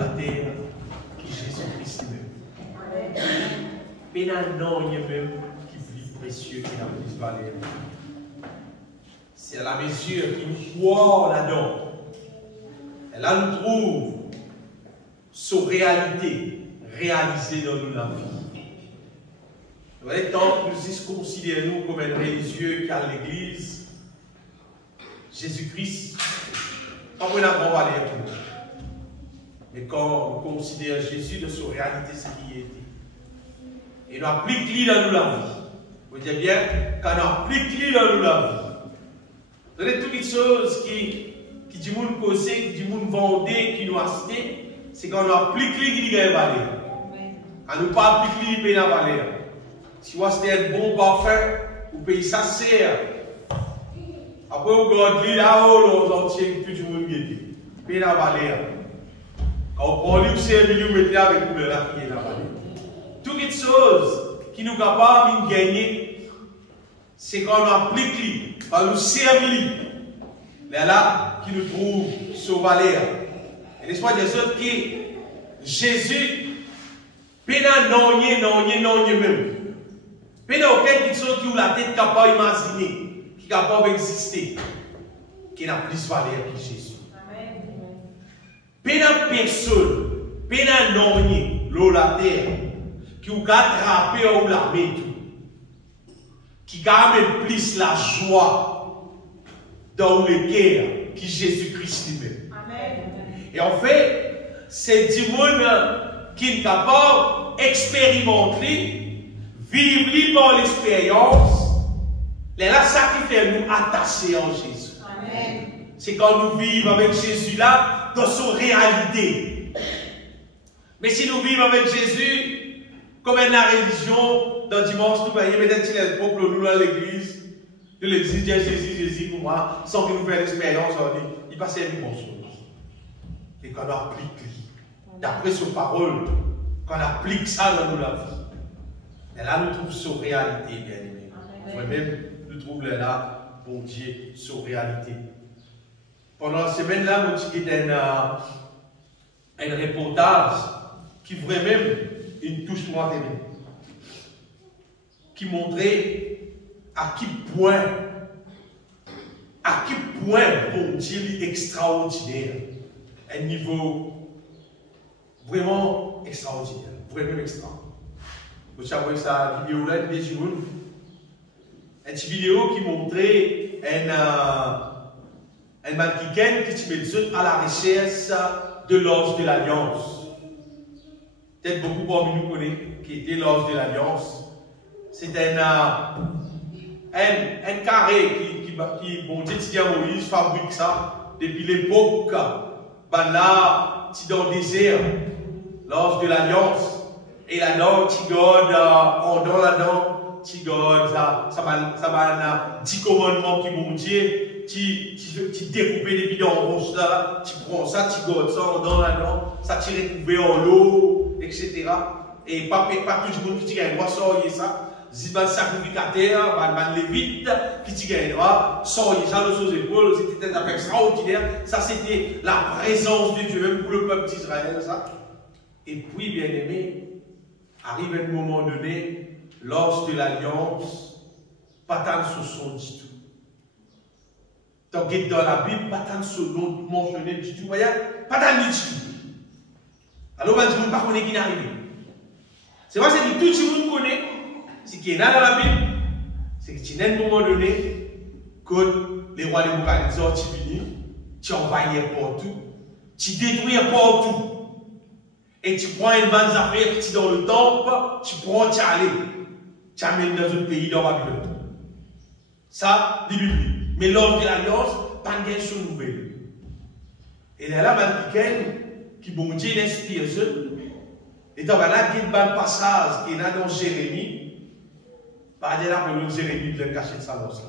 la terre qui Jésus-Christ même. Mais non, il y a même qui est plus précieux qui n'a plus valeur. C'est à la mesure qui nous croit là-dedans. Et là, nous trouvons sa réalité réalisée dans nous la vie. Dans les temps que nous considérons comme un religieux qui a l'Église, Jésus-Christ, pas pour la grande valeur pour nous. Mais quand on considère Jésus de sa réalité, ce qu'il était, et nous appliquons dans nous la vie. Vous dites bien, quand nous appliquons dans nous la vie, vous avez toutes les choses qui du monde causé, qui du monde vendé, qui nous acheté, c'est quand nous appliquons qui gagne valeur. Quand nous pas appliquons qui paye la valeur. Si vous achetez un bon parfum, vous payez ça sert. Après vous regardez là-haut, les entiers, tout le monde qui paye la valeur. Quand vous prenez, vous servez, vous mettez avec vous là qui est la valeur. Toutes les choses qui nous capables de gagner, c'est quand on applique, quand nous servons, là qui nous trouve sur valeur. Et laisse-moi dire ça que Jésus, non même. Pénal aucune chose qui ou la tête capable d'imaginer, qui est capable d'exister, qui n'a plus valeur que Jésus. Pénal personne, pénal non l'eau la terre, qui ou attraper ou la mettre, qui amène plus la joie dans le cœur que Jésus-Christ lui-même. Et en fait, c'est du monde qui est capable d'expérimenter, vivre par l'expérience, là, ça qui fait nous attacher en Jésus. C'est quand nous vivons avec Jésus là, dans son réalité. Mais si nous vivons avec Jésus, comme la religion, dans dimanche, nous voyons peut-être les peuples, nous dans l'église, de l'église, Jésus pour moi, sans que nous fassions l'expérience, il passait une bonne chose. Et quand on applique, d'après ses paroles, quand on applique ça dans nos vies, et là nous trouvons sa réalité, bien aimé. Moi-même, nous trouvons là, bon Dieu, sa réalité. Pendant la semaine là, nous avons un reportage qui vraiment une touche moi qui montrait à quel point bon Dieu est extraordinaire. Un niveau vraiment extraordinaire. Vraiment extraordinaire. Vous savez ça, vidéo là, une petite vidéo qui montrait un mannequin qui se met à la recherche de l'ange de l'Alliance. Peut-être beaucoup parmi nous connaissent qui était l'ange de l'Alliance. C'est un carré qui bon Dieu, Moïse fabrique ça depuis l'époque. Ben là, tu es dans le désert, l'ange de l'Alliance. Et là-dedans, tu gardes, là-dedans, tu gardes, ça va 10 commandements qui vont dire, tu découpes les bidons rouges là, tu prends ça, tu gardes ça, là-dedans, ça tu recouvert en l'eau, etc. Et pas tout le monde qui a le droit de sortir ça. Si le sacrificateur, le lévite, qui a le droit de sortir ça de ses épaules, c'était un extraordinaire. Ça, c'était la présence de Dieu, même pour le peuple d'Israël, ça. Et puis, bien aimé, arrive un moment donné, l'ange de l'Alliance, pas tant ce son du tout. Donc, dans la Bible, pas tant ce nom mentionné du tout. Vous voyez, pas tant du tout. Alors, on va dire, on ne connaît pas qui n'est arrivé. C'est vrai, c'est que tout le monde connaît. Ce qui est là dans la Bible, c'est que tu as un moment donné, que les rois de Boukhanaïsor, tu viens, tu envahis partout, tu détruis partout. Et tu prends une bonne affaire, tu es dans le temple, tu prends, tu allais, tu amènes dans un pays dans Babylone. Ça, c'est biblique. Mais l'ange de l'Alliance, pas de chose nouvelle. Et là, mannequin qui bon Dieu l'inspire, et dans là, il y a un passage qui est là dans Jérémie. Pas de là pour nous, Jérémie de cacher de sa lance.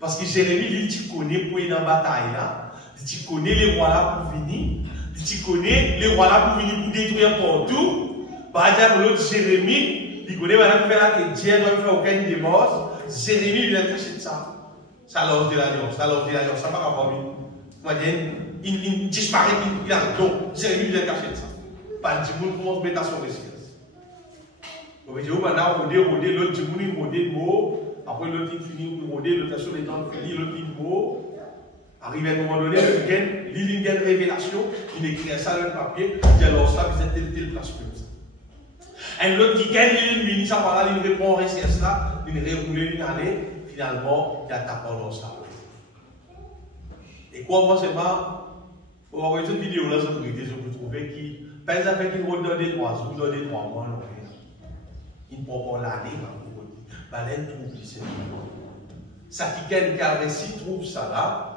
Parce que Jérémie, lui, tu connais pour aller dans la bataille là. Tu connais les rois là pour venir. Tu connais les rois là pour venir pour détruire partout. Par exemple, l'autre Jérémie, il connaît maintenant faire la que Dieu ne fait aucune démence. Jérémie vient cacher de ça. Ça l'ange de l'Alliance. Ça l'ange de l'Alliance. Ça va pas bien. il disparaît, il arrive. Donc, c'est lui qui a caché ça. Pas le monde commence à mettre à son risque. Donc, je vais roder, l'autre dit il roder le mot, après l'autre il finit de roder, l'autre sur les temps il finit, l'autre il mot. Arrive à un moment donné, il y a une révélation, il écrit ça dans le papier, il dit alors ça, vous êtes telle place comme ça. Et l'autre qui gagne, il ça voilà, il répond au RCS là, il réroule une année, finalement, il a tapé dans ça. Et quoi, moi, c'est pas, pour avoir une vidéo là, vous trouver qui, par exemple, qui redonne des droits, vous donnez des droits, moi, non, il ne prend pas l'année, il trouve ici. Ça qui gagne, car récit trouve ça là.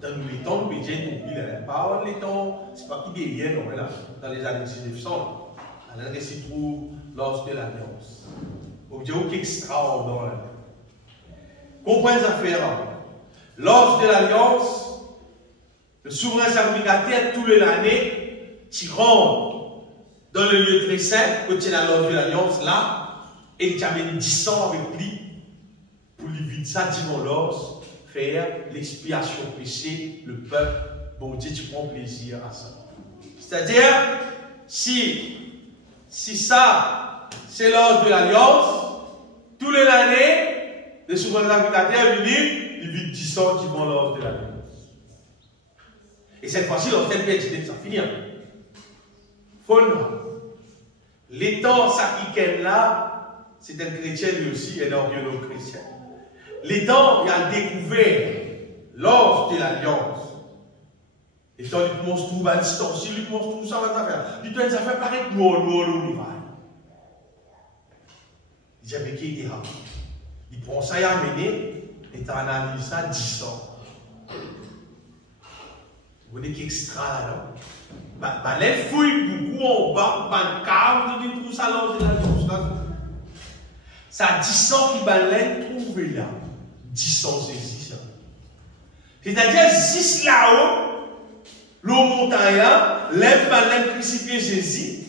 Dans les temps, le budget n'est pas les temps, c'est pas qui derrière, non, là, dans les années 1900, alors que s'y trouve lors de l'Alliance. Objet qui est extraordinaire. Comprenez les affaires. Lors de l'Alliance, le souverain sacrificateur, toute l'année, tu rentres dans le lieu très saint, où tu es la loge de l'Alliance, là, et tu amènes 10 ans avec lui, pour lui vide ça, dis-moi l'os. Faire l'expiation péché, le peuple, bon Dieu, tu prends plaisir à ça. C'est-à-dire, si ça, c'est l'ordre de l'Alliance, tous les années, les souverains sacrificateurs venus, ils vivent 10 ans qui vont l'ordre de l'Alliance. Et cette fois-ci, l'ancienne paix, ça finit. Faut les temps sacrificains là, c'est un chrétien lui aussi, un orgueilleux chrétien. Les temps, il a découvert lors de l'Alliance. Et quand il commence tout à distance, il commence tout ça, va faire. Il doit faire pareil que nous, on va. Il dit, mais qui était rapide? Il prend ça et amené, et tu analyse ça 10 ans. Vous voyez qui est extra là-dedans? Les fouilles beaucoup en bas, le cave, tout ça lors de l'Alliance. Ça a 10 ans qu'il va trouver là. 10 ans saisi ça. C'est-à-dire, 10 là-haut, le montagne, l'un crucifié saisi,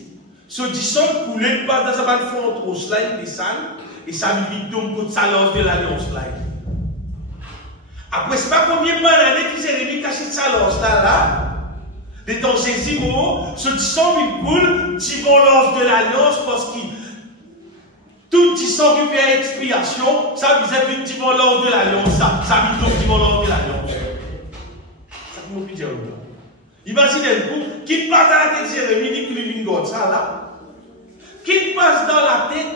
ce 10 ans coulé pas dans sa bande fond trop slide des salles, et ça me dit donc contre sa lance de l'Alliance slide. Après, c'est pas combien d'années qui s'est remis caché de sa lance là, des temps saisi, ce 10 ans il coule, tu vas lance de l'Alliance parce qu'il tout 10 ans qui fait expiation, ça vous avez dit divin lors de l'Alliance, ça vous dit divin lors de l'Alliance. Ça vous m'oublie dire. Imaginez un coup, qui passe dans la tête de Jérémie, qui lui God, ça là, qui passe dans la tête,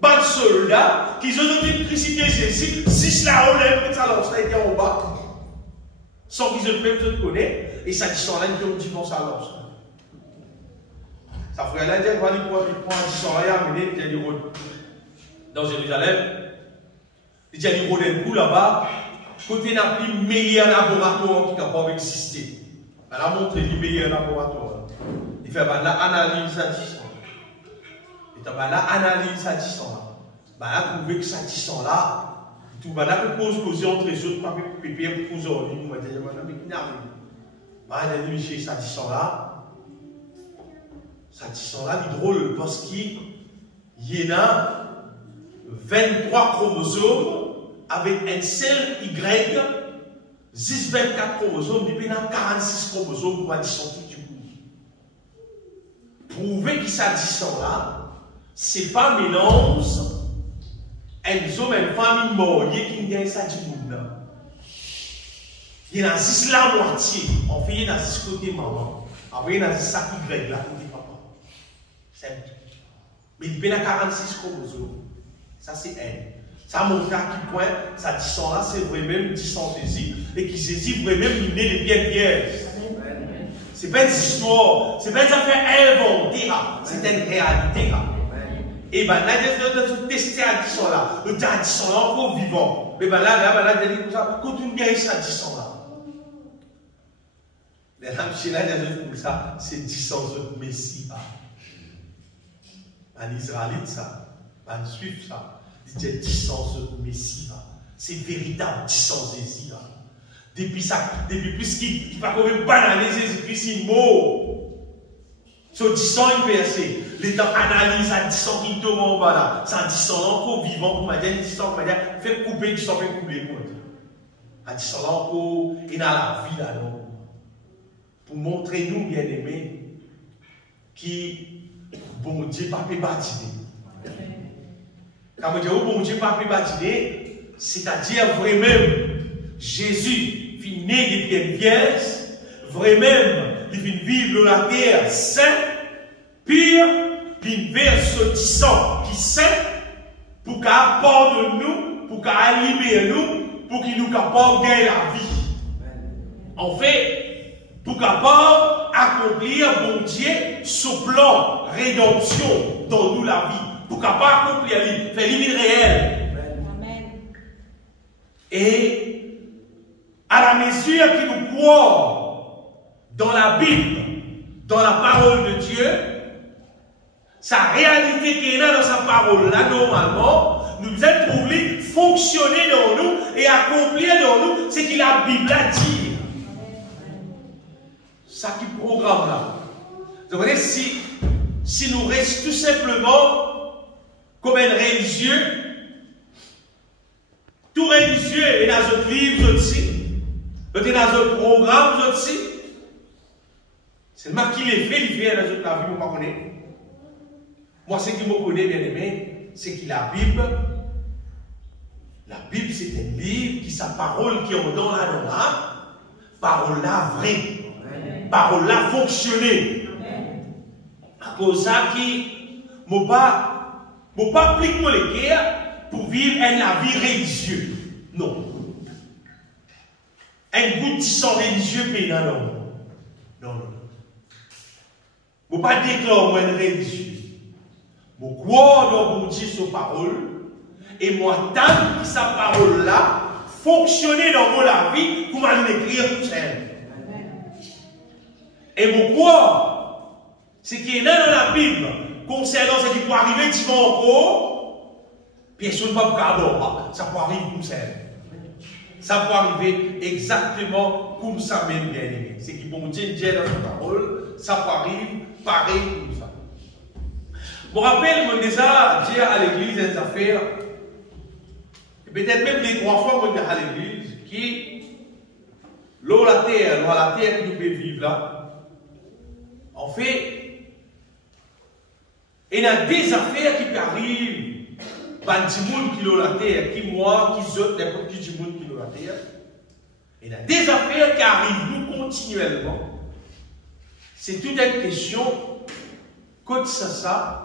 bas de soldats, qui ont été crucifiés Jésus, 6 là, on lève, ça lance là, il était en bas, sans qu'ils aient même de connaître, et ça dit sans là, ils ont dit bon, ça lance. Ça ferait là, il prend 10 ans, il a amené, il a dit dans Jérusalem, il y a des coup là-bas, côté n'a plus meilleur laboratoire qui est capable d'exister. Elle a montré le meilleur laboratoire. Il fait l'analyse à 10 ans. Et tu as l'analyse à 10 ans. Elle a trouvé que ça 10 ans là, tout le monde cause entre les autres, pas pépé pour causer en ligne. Je vais dire, mais qui n'arrive pas. Il a dit, monsieur, ça 10 ans là. Ça 10 ans là, c'est drôle parce qu'il y en a 23 chromosomes avec un seul Y, 24 chromosomes, et puis il y a 46 chromosomes pour additionner du coup. Prouver que ça 10 ans là, c'est pas mélange, un homme et une femme mariée qui gagne ça du monde. Il y en a 6 là à moitié, en fait il y en a 6 côté maman, après il y en a 6 Y là côté papa. Mais il y a 46 chromosomes. Ça, c'est elle. Ça montre à quel point ça 10 ans là, c'est vraiment 10 ans saisi. Et qui saisit vraiment l'idée des pièges. Ce n'est pas une histoire, ce n'est pas une affaire inventée, c'est une réalité. Et bien là, il y a des testé à 10 ans là. Le temps à 10 ans là, encore vivant. Mais bien là, il y a comme ça, quand on guérit ça à 10 ans là. Les là, il y a des comme ça, c'est 10 ans de Messie. Un Israélite, ça, un Juif, ça. Il dit 10 ans de Messie. C'est véritable, 10 ans de Jésus. Depuis ça, depuis plus qu'il va quand même bananer Jésus-Christ, il mort. Sur 10 ans, il versé. Les temps analyse à 10 ans qu'il tombe en bas là. C'est à 10 ans encore vivant, pour m'a dit, 10 ans, pour m'a dit, fait couper, 10 ans, fait couper, pour dire. à dire pour et dans la vie là non. Pour montrer nous bien aimés qui bon Dieu pas peut bâtir. Quand on dit bon Dieu pas peut bâtir, c'est-à-dire vraiment Jésus vient né de bien pièces, vraiment il vient vivre dans la terre saint, pire, il vient sautissant qui saint pour qu'il pardonne nous, pour qu'il libère nous, pour qu'il nous capable de gagner la vie. En fait, pour capable accomplir, bon Dieu, ce plan rédemption dans nous la vie. Pour capable accomplir, faire une vie réelle. Amen. Et à la mesure que nous croyons dans la Bible, dans la parole de Dieu, sa réalité qui est là dans sa parole, là normalement, nous êtes trouvés fonctionner dans nous et accomplir dans nous ce que la Bible a dit. Ça qui programme là. Vous voyez, si nous restons tout simplement comme un religieux, tout religieux est dans notre livre aussi, est dans notre programme aussi, c'est le qui les fait, il fait dans notre la vie, vous ne connaissez. Moi, ce qui me connaît bien aimé, c'est que la Bible, c'est un livre qui sa parole qui est dans la parole là vraie. Parole là fonctionner. À cause de ça qui ne pas appliquer les guerres pour vivre la vie religieuse. Non. Un goût de sang religieux pays dans l'homme. Non. Ne pas déclarer un religieux. Je crois dans mon Dieu sa parole. Et moi, tant que sa parole là fonctionner dans mon vie, pour m'écrire tout seul. Et pourquoi? C'est qu'il y a dans la Bible, concernant ce qui peut arriver, tu vas encore, personne ne va pas regarder, ça peut arriver comme ça. Ça peut arriver exactement comme ça, même bien aimé. C'est qui bon Dieu dit dans sa parole, ça peut arriver pareil comme ça. Je me rappelle, je déjà dit à l'église des affaires, et peut-être même les 3 fois que je dis à l'église, qui, l'eau, la terre que nous pouvons vivre là, en fait, il y a des affaires qui arrivent, par des gens qui ont la terre, qui moi, qui autres, n'importe qui du monde qui ont la terre. Il y a des affaires qui arrivent nous continuellement. C'est toute une question, quand ça,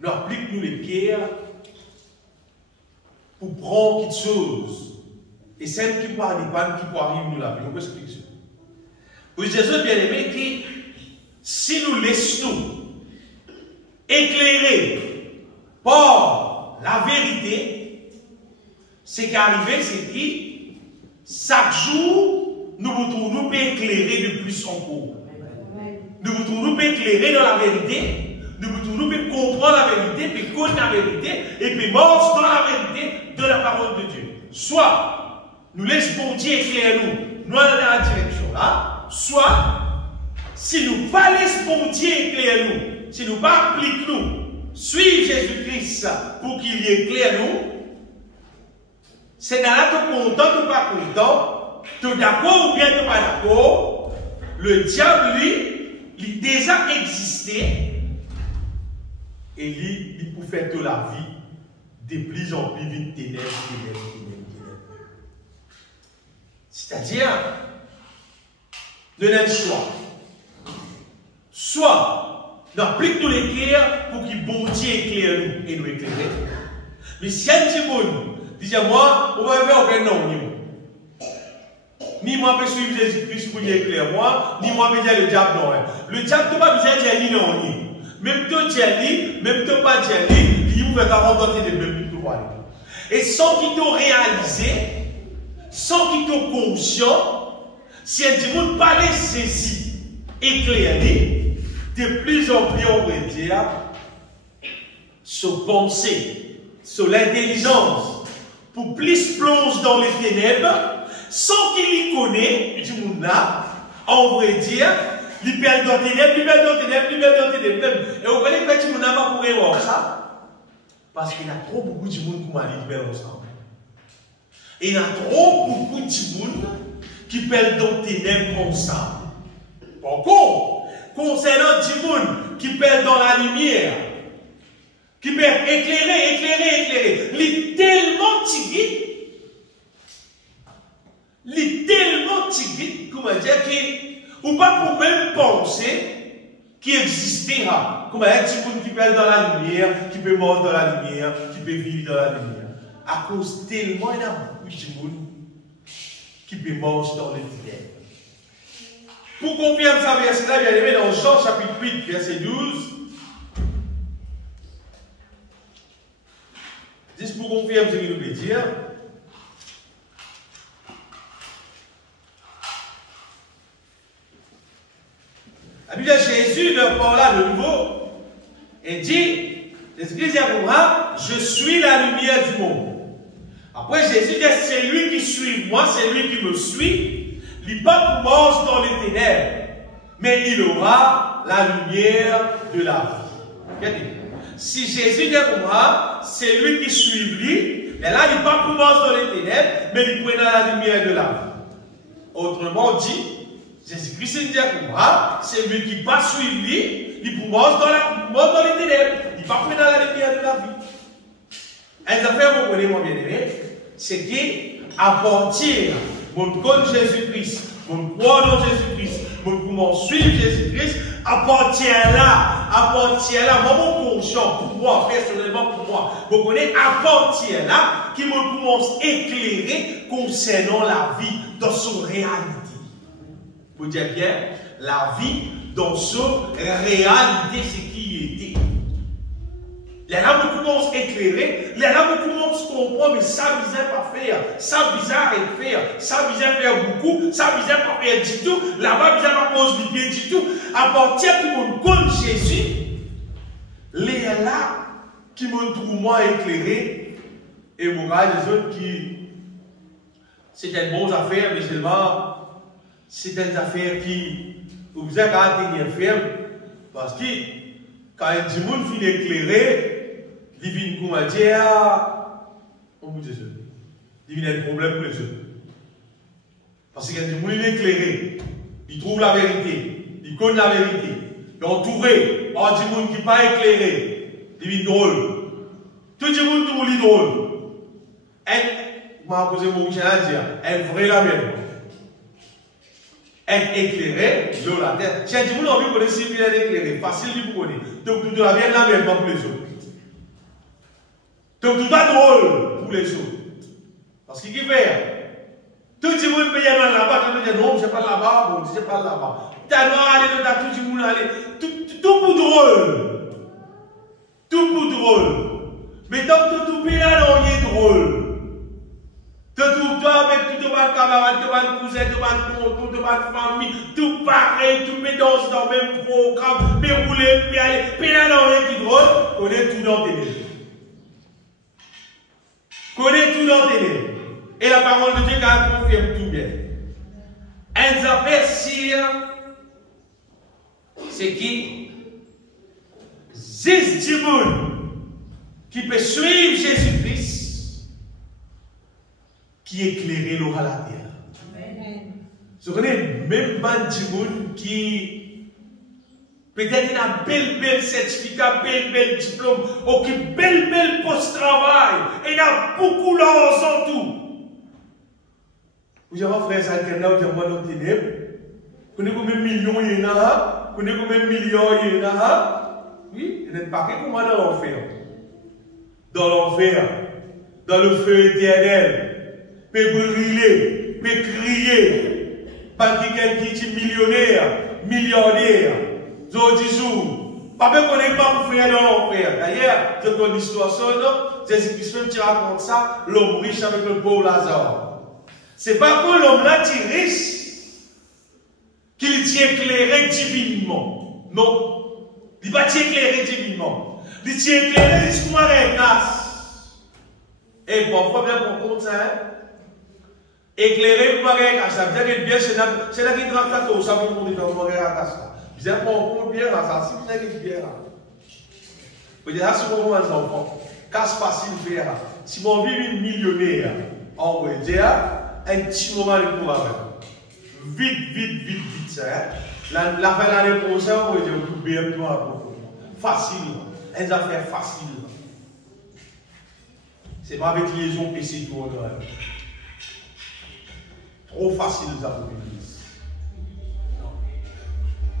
nous applique-nous les pierres pour prendre quelque chose. Et celles qui parlent des pannes qui peuvent arriver nous la vie. On peut expliquer ça. Pour Jésus bien aimé, qui, si nous laissons éclairer par la vérité, c'est qu'arriver, c'est qui, chaque jour, nous pouvons éclairer de plus en plus. Nous pouvons éclairer dans la vérité, nous pouvons comprendre la vérité, puis connaître la vérité, et puis marcher dans la vérité de la parole de Dieu. Soit, nous laissons Dieu éclairer nous dans la direction là, soit, si nous ne pas laissons Dieu éclairer nous, si nous ne pas appliquons nous, suivre Jésus-Christ pour qu'il y éclaire nous, c'est dans là que content ou pas content, tu es d'accord ou bien tu n'es pas d'accord, le diable, lui, il déjà existé et lui, il peut faire de la vie de plus en plus vite ténèbres. C'est-à-dire, nous avons le choix. Soit, nous appliquons tous les guerres pour qu'il bon Dieu éclaire nous et nous éclairer. Mais si un petit monde dit moi, on va faire aucun nom, ni moi, je peux suivre Jésus-Christ pour éclairer moi, ni moi, je peux dire le diable non. Le diable, tu ne peux pas dire ni non, ni. Même toi, tu as dit, même toi, pas tu as dit, il vous fait 40 ans de même tout. Et sans qu'il t'ait réalisé, sans qu'il t'ait conscient, si un petit monde pas les saisir, éclairer, de plus en plus, on va dire, se penser, sur l'intelligence, pour plus plonge dans les ténèbres, sans qu'il y connaît, du monde là, on va dire, il perd dans les ténèbres, il perd dans les ténèbres, il perd dans les ténèbres. Et on connaît que du monde n'a pas pour voir ça, parce qu'il y a trop beaucoup de monde qui m'a libéré ensemble. Et il y a trop beaucoup de monde qui perdent dans les ténèbres comme ça. Par contre, concernant les gens qui perdent dans la lumière, qui perdent éclairer, il est tellement tigui, comment dire, ou pas pour même penser qu'il existait, comme un petit monde qui perd dans la lumière, qui peut mordre dans la lumière, qui peut vivre dans la lumière. À cause tellement il y a beaucoup de monde qui peut marcher dans les ténèbres. Pour confirmer ça, verset-là, bien aimé, dans Jean chapitre 8, verset 12. Juste pour confirmer ce qu'il nous veut dire. La Bible de Jésus leur parla de nouveau et dit, l'Esprit dit à moi, je suis la lumière du monde. Après Jésus dit, c'est lui qui suit moi, c'est lui qui me suit. Il n'est pas pour marcher dans les ténèbres, mais il aura la lumière de la vie. Regardez. Si Jésus dit pour moi, c'est lui qui suit lui, mais là il n'est pas pour marcher dans les ténèbres, mais il prend la lumière de la vie. Autrement dit, Jésus-Christ dit pour moi, c'est lui qui va suivre lui, il pour marcher dans les ténèbres, il va prendre la lumière de la vie. Un affaire, vous connaissez, mon bien-aimé, c'est qu'à partir mon connaît Jésus-Christ, mon croit dans Jésus-Christ, mon comment suivre Jésus-Christ, à partir là, mon conscient, pour moi, personnellement pour moi, vous connaissez, à partir là, qui me commence à éclairer concernant la vie dans son réalité. Vous dites bien, la vie dans son réalité, c'est qui il était. Là, on commence à éclairer, là, on commence à comprendre, mais ça bizarre pas faire, ça bizarre à faire, ça bizarre faire beaucoup, ça bizarre pas faire du tout, là-bas bizarre pas poser du pied du tout. À partir du monde comme Jésus, les là qui me trouvent moi éclairé, et mon gars, les autres qui, c'est une bonne affaire, mais seulement, c'est une affaire qui, vous avez qu'à tenir ferme, parce que quand un du monde finit éclairé, divine comment dire, on vous dit ça. Divine a un problème pour les autres. Parce que quand il est éclairé, il trouve la vérité, il connaît la vérité. Il est entouré par du monde qui n'est pas éclairé. Divine drôle. Tout le monde trouve lui drôle. Je vais poser mon chien à dire, elle est vraie la même. Être éclairé, de la terre. Si un monde a envie de connaître si il est éclairé, facile de connaître. Donc tout la vie la même pour les autres. Donc, tout pas drôle pour les autres. Parce qu'il fait. Tout le monde peut y aller là-bas, tout le monde dit non, je ne sais pas là-bas, bon, je ne sais pas là-bas. Tu as aller dans tout le monde aller. Tout pour drôle. Tout pour drôle. Mais donc, tout pays là, non, il est drôle. Tout avec tout le camarade, tout le cousin, tout le famille, tout pareil, tout met dans le même programme, mais rouler, puis aller. Puis là, non, il est drôle. On est tout dans tes mains. Connaît tout dans tes mains. Et la parole de Dieu qui confirme tout bien. Un affaire c'est qui? Zis Dimoun qui peut suivre Jésus-Christ qui éclairait l'aura la terre. Vous connaissez même pas Dimoun qui peut-être il a un bel certificat, bel diplôme, ou qui bel post-travail, et il a beaucoup d'argent tout. Vous avez un frère Salkena, vous avez moi dans les ténèbres, vous connaissez combien de millions il y en a, vous connaissez combien de millions il y en a, oui, il y a un paquet comme moi dans l'enfer. Dans l'enfer, dans le feu éternel, peut brûler, peut crier, pas quelqu'un qui est millionnaire, pas même qu'on n'est pas pour faire dans l'enfer. D'ailleurs, je connais l'histoire ça, Jésus-Christ même qui raconte ça, l'homme riche avec le pauvre Lazare. C'est pas que l'homme là qui est riche, qu'il tient éclairé divinement. Non. Il va t'y éclairer divinement. Il t'y éclairer jusqu'à la casse. Et parfois, bien pour compte ça, éclairer pour la casse. Ça veut dire que bien, c'est là qu'il tracte tout. Ça veut dire qu'on la casse. Vous avez pour bien là, ça, si vous avez une bière là. Vous dites, ah, si vous avez un enfant, casse facile faire. Si vous vivez une millionnaire, on va dire, un petit moment de cours avec. Vite, ça. La fin de l'année prochaine, on va dire, vous pouvez bien plus facilement. Une affaire facile. C'est pas avec liaison PC tout le monde. Trop facile ça pour vivre.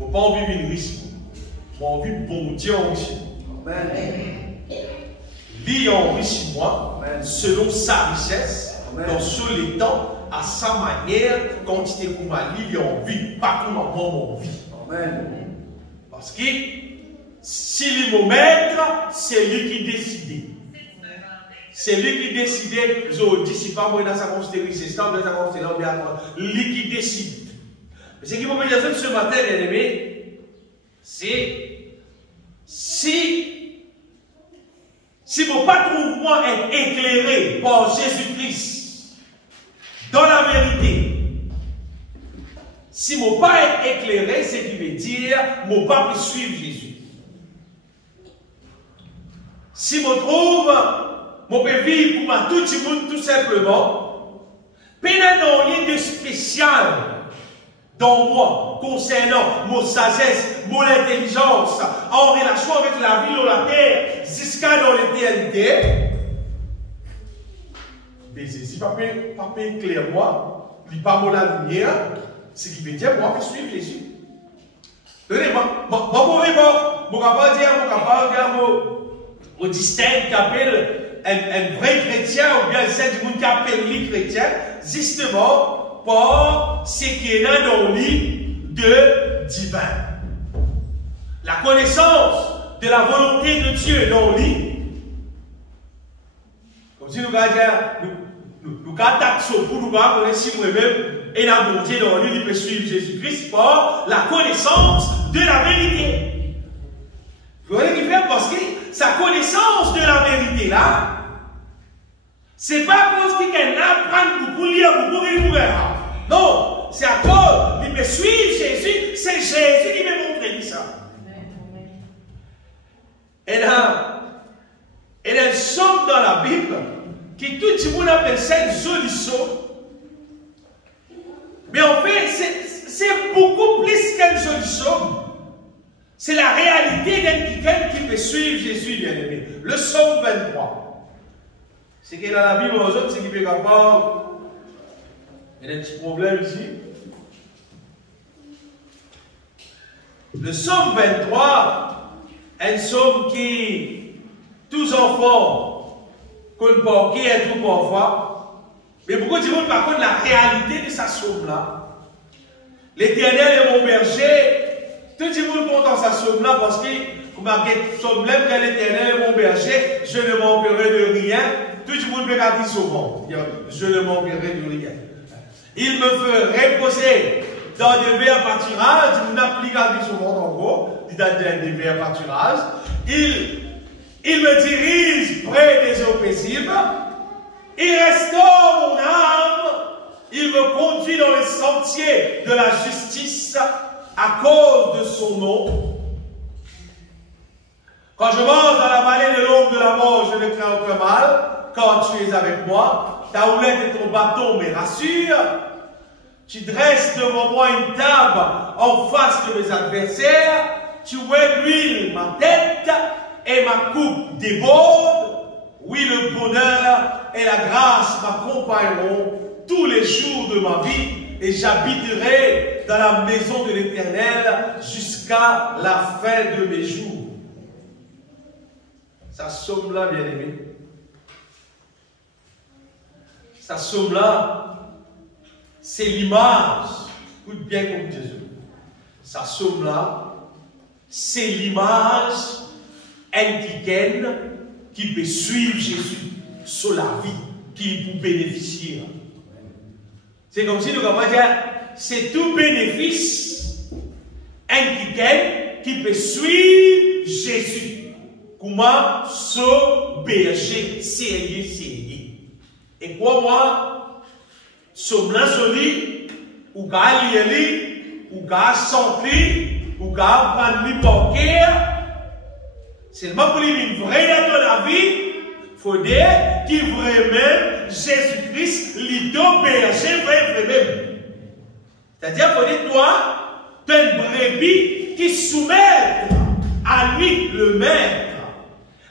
Il ne faut pas en vivre une risque. Il faut en vivre bon Dieu enrichi. Lui enrichit moi selon sa richesse, dans ce les temps, à sa manière, quantité pour ma vie, il en vit, pas comme moi mon vie. Parce que si lui me maître, c'est lui qui décide. C'est lui qui décide, je dis, si pas moi dans sa considération, c'est ça, dans sa considération, lui qui décide. Mais ce qui m'a dit ce matin, bien aimé, c'est si mon patron est éclairé par Jésus-Christ dans la vérité, si mon pas est éclairé, c'est ce qui veut dire mon pas peut suivre Jésus. Si mon trouve, mon peut vivre pour tout le monde tout simplement, pénal dans rien de spécial dans moi, concernant mon sagesse, mon intelligence, en relation avec la vie de la terre, jusqu'à dans l'éternité. Mais si papa éclaire moi, il pas mon la lumière, ce qui veut dire moi je suis Jésus. Tenez-moi, mon capable dire, mon distingue qui appelle un vrai chrétien ou bien celle du monde qui appelle lui chrétien, justement, par ce qui est là dans lui de divin. La connaissance de la volonté de Dieu dans lui. Comme si nous attaquons pour nous connaître nous-mêmes et la volonté dans lui, il peut suivre Jésus-Christ par la connaissance de la vérité. Vous voyez ce qu'il fait? Parce que sa connaissance de la vérité là, c'est pas parce qu'il apprend beaucoup lire, beaucoup lire. Non, c'est à cause qu'il me suit Jésus, c'est Jésus qui m'a montré ça. Et là, il y a un psaume dans la Bible qui tout le monde appelle ça une jolie psaume. Mais en fait, c'est beaucoup plus qu'une jolie psaume. C'est la réalité d'un qui peut suivre Jésus, bien aimé. Le psaume 23. C'est que dans la Bible, aux autres, c'est qui peut capable. Il y a un petit problème ici. Le psaume 23, un psaume qui, tous enfants, qu'on peut qui est tout parfois, mais beaucoup de gens par contre la réalité de sa psaume-là. L'Éternel est mon berger, tout le monde compte dans sa psaume-là parce que, comme un psaume que l'Éternel est mon berger, je ne manquerai de rien. Tout le monde peut dire souvent, je ne manquerai de rien. Il me fait reposer dans des verts pâturages. Il n'applique pas souvent en gros. Il a des verts pâturages. Il me dirige près des eaux paisibles. Il restaure mon âme. Il me conduit dans les sentiers de la justice à cause de son nom. Quand je marche dans la vallée de l'ombre de la mort, je ne crains aucun mal. Quand tu es avec moi, ta houlette et ton bâton me rassurent. Tu dresses devant moi une table en face de mes adversaires. Tu réduis ma tête et ma coupe déborde. Oui, le bonheur et la grâce m'accompagneront tous les jours de ma vie et j'habiterai dans la maison de l'Éternel jusqu'à la fin de mes jours. Ça somme là, bien aimé. Ça somme là. C'est l'image, écoute bien comme Jésus, ça somme là, c'est l'image indicaine qui peut suivre Jésus sur la vie, qui peut bénéficier. C'est comme si nous avons dit, c'est tout bénéfice indicaine qui peut suivre Jésus. Comment ce berger, c'est et quoi moi? Somme là joli, ou gars lié, ou gars chanter, ou gars prendre lui pour seulement pour lui une vraie dans la vie, il faut dire qu'il vraiment Jésus-Christ, l'idole berger vrai même. C'est-à-dire que toi, tu es une brebis qui soumet à lui le maître.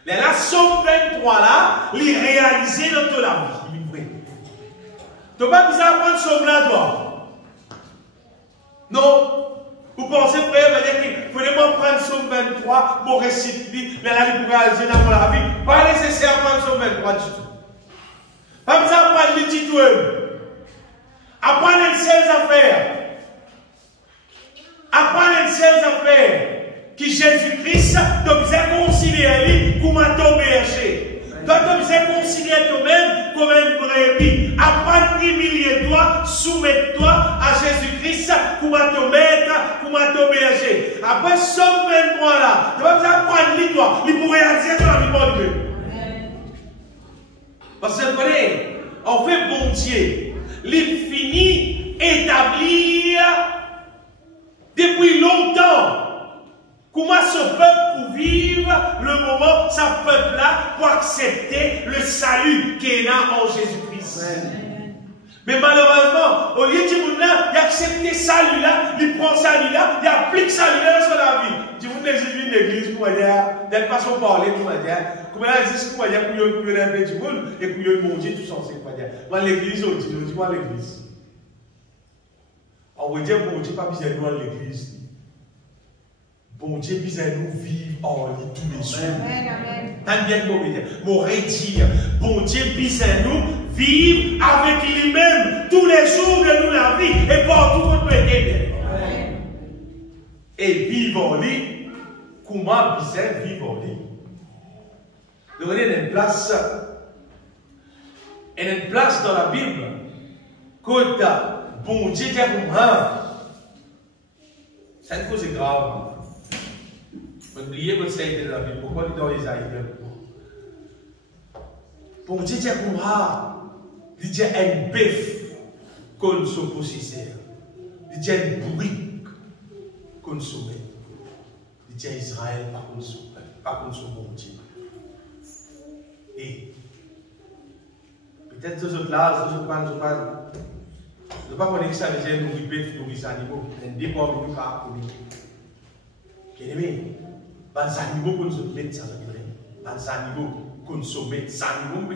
Mais la Somme 23 là, il réalisé dans toute la vie. Tu n'as pas besoin de prendre Somme là, toi. Non. Vous pensez, frère, il faut pas prendre Somme 23 pour réciter, mais là, il pourrait agir dans la vie. Pas nécessaire de prendre Somme 23 du tout. Pas besoin de prendre le titre. Apprendre une seule affaire. Apprendre une seule affaire. Qui Jésus-Christ, tu as considéré comme un berger. Toi, tu as considéré toi-même comme une brebis. Apprends humilier-toi, soumets-toi à Jésus-Christ comme un ton maître, comme un ton berger. Après, Somme 23 là, tu vas apprendre lui-toi, il pourrait réaliser dans la vie de Dieu. Parce que vous connaissez, en fait, bon Dieu, il finit établir depuis longtemps. Comment ce peuple pour vivre le moment, ce peuple-là, pour accepter le salut qu'il y a en Jésus-Christ. Mais malheureusement, au lieu de dire, il accepte salut-là, il prend salut-là, il applique salut-là dans sa vie. Tu vous n'existe une église, pour dire, d'une façon de parler, pour dire, comment elle existe, pour dire, pour y aller du monde, et pour y aller manger, tout ça, c'est pour dire. Moi, l'église, on dit, moi, l'église. On va dire, bon Dieu, pas besoin de nous à l'église. Bon Dieu, puis nous vivre en lui tous les jours. Tant bien que mon dire, bon Dieu, puis nous vivre avec lui-même tous les jours de nous la vie et partout où nous être. Et vivre en lui, comment puis vivre en lui? Donc, il y a une place dans la Bible quand bon Dieu dit c'est une cause grave. Oubliez que ça a été dans la Bible. Pourquoi il est dans Isaïe? Pour dire qu'il y a un bœuf qu'on se possède. Il y a un bruit qu'on se met. Il y a Israël pas qu'on se bon Dieu. Et peut-être ces autres-là, je ne sais pas connaître ça, mais j'ai nourri bœuf, nourri animaux. Un dépôt de nous pas connu. Bien aimé. Les animaux qu'on se met, ça veut dire. Les animaux qu'on se met, les animaux,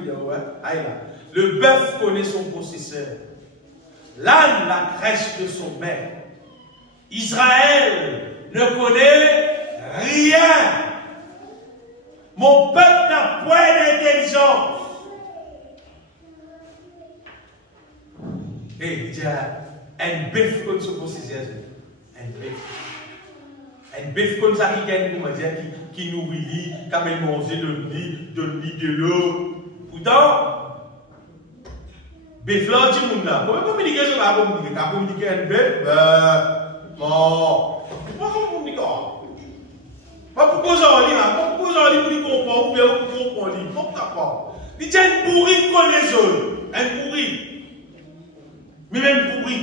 le bœuf connaît son possesseur. L'âne, la crèche de son maître. Israël ne connaît rien. Mon peuple n'a point d'intelligence. Et il dit un bœuf qu'on se possesseur. Un bœuf. Un bœuf comme ça qui nourrit, qui a mangé de l'eau. Pourtant, bœuf là, tu m'as dit, comment communiquer sur la communiquer? Quand communiquer un bœuf, bon, pourquoi communiquer? Pas pourquoi j'en lis, pourquoi j'en lis pour lui comprendre, ou bien pour comprendre, pourquoi? Il dit un pourri comme les autres, un pourri. Mais même pourri.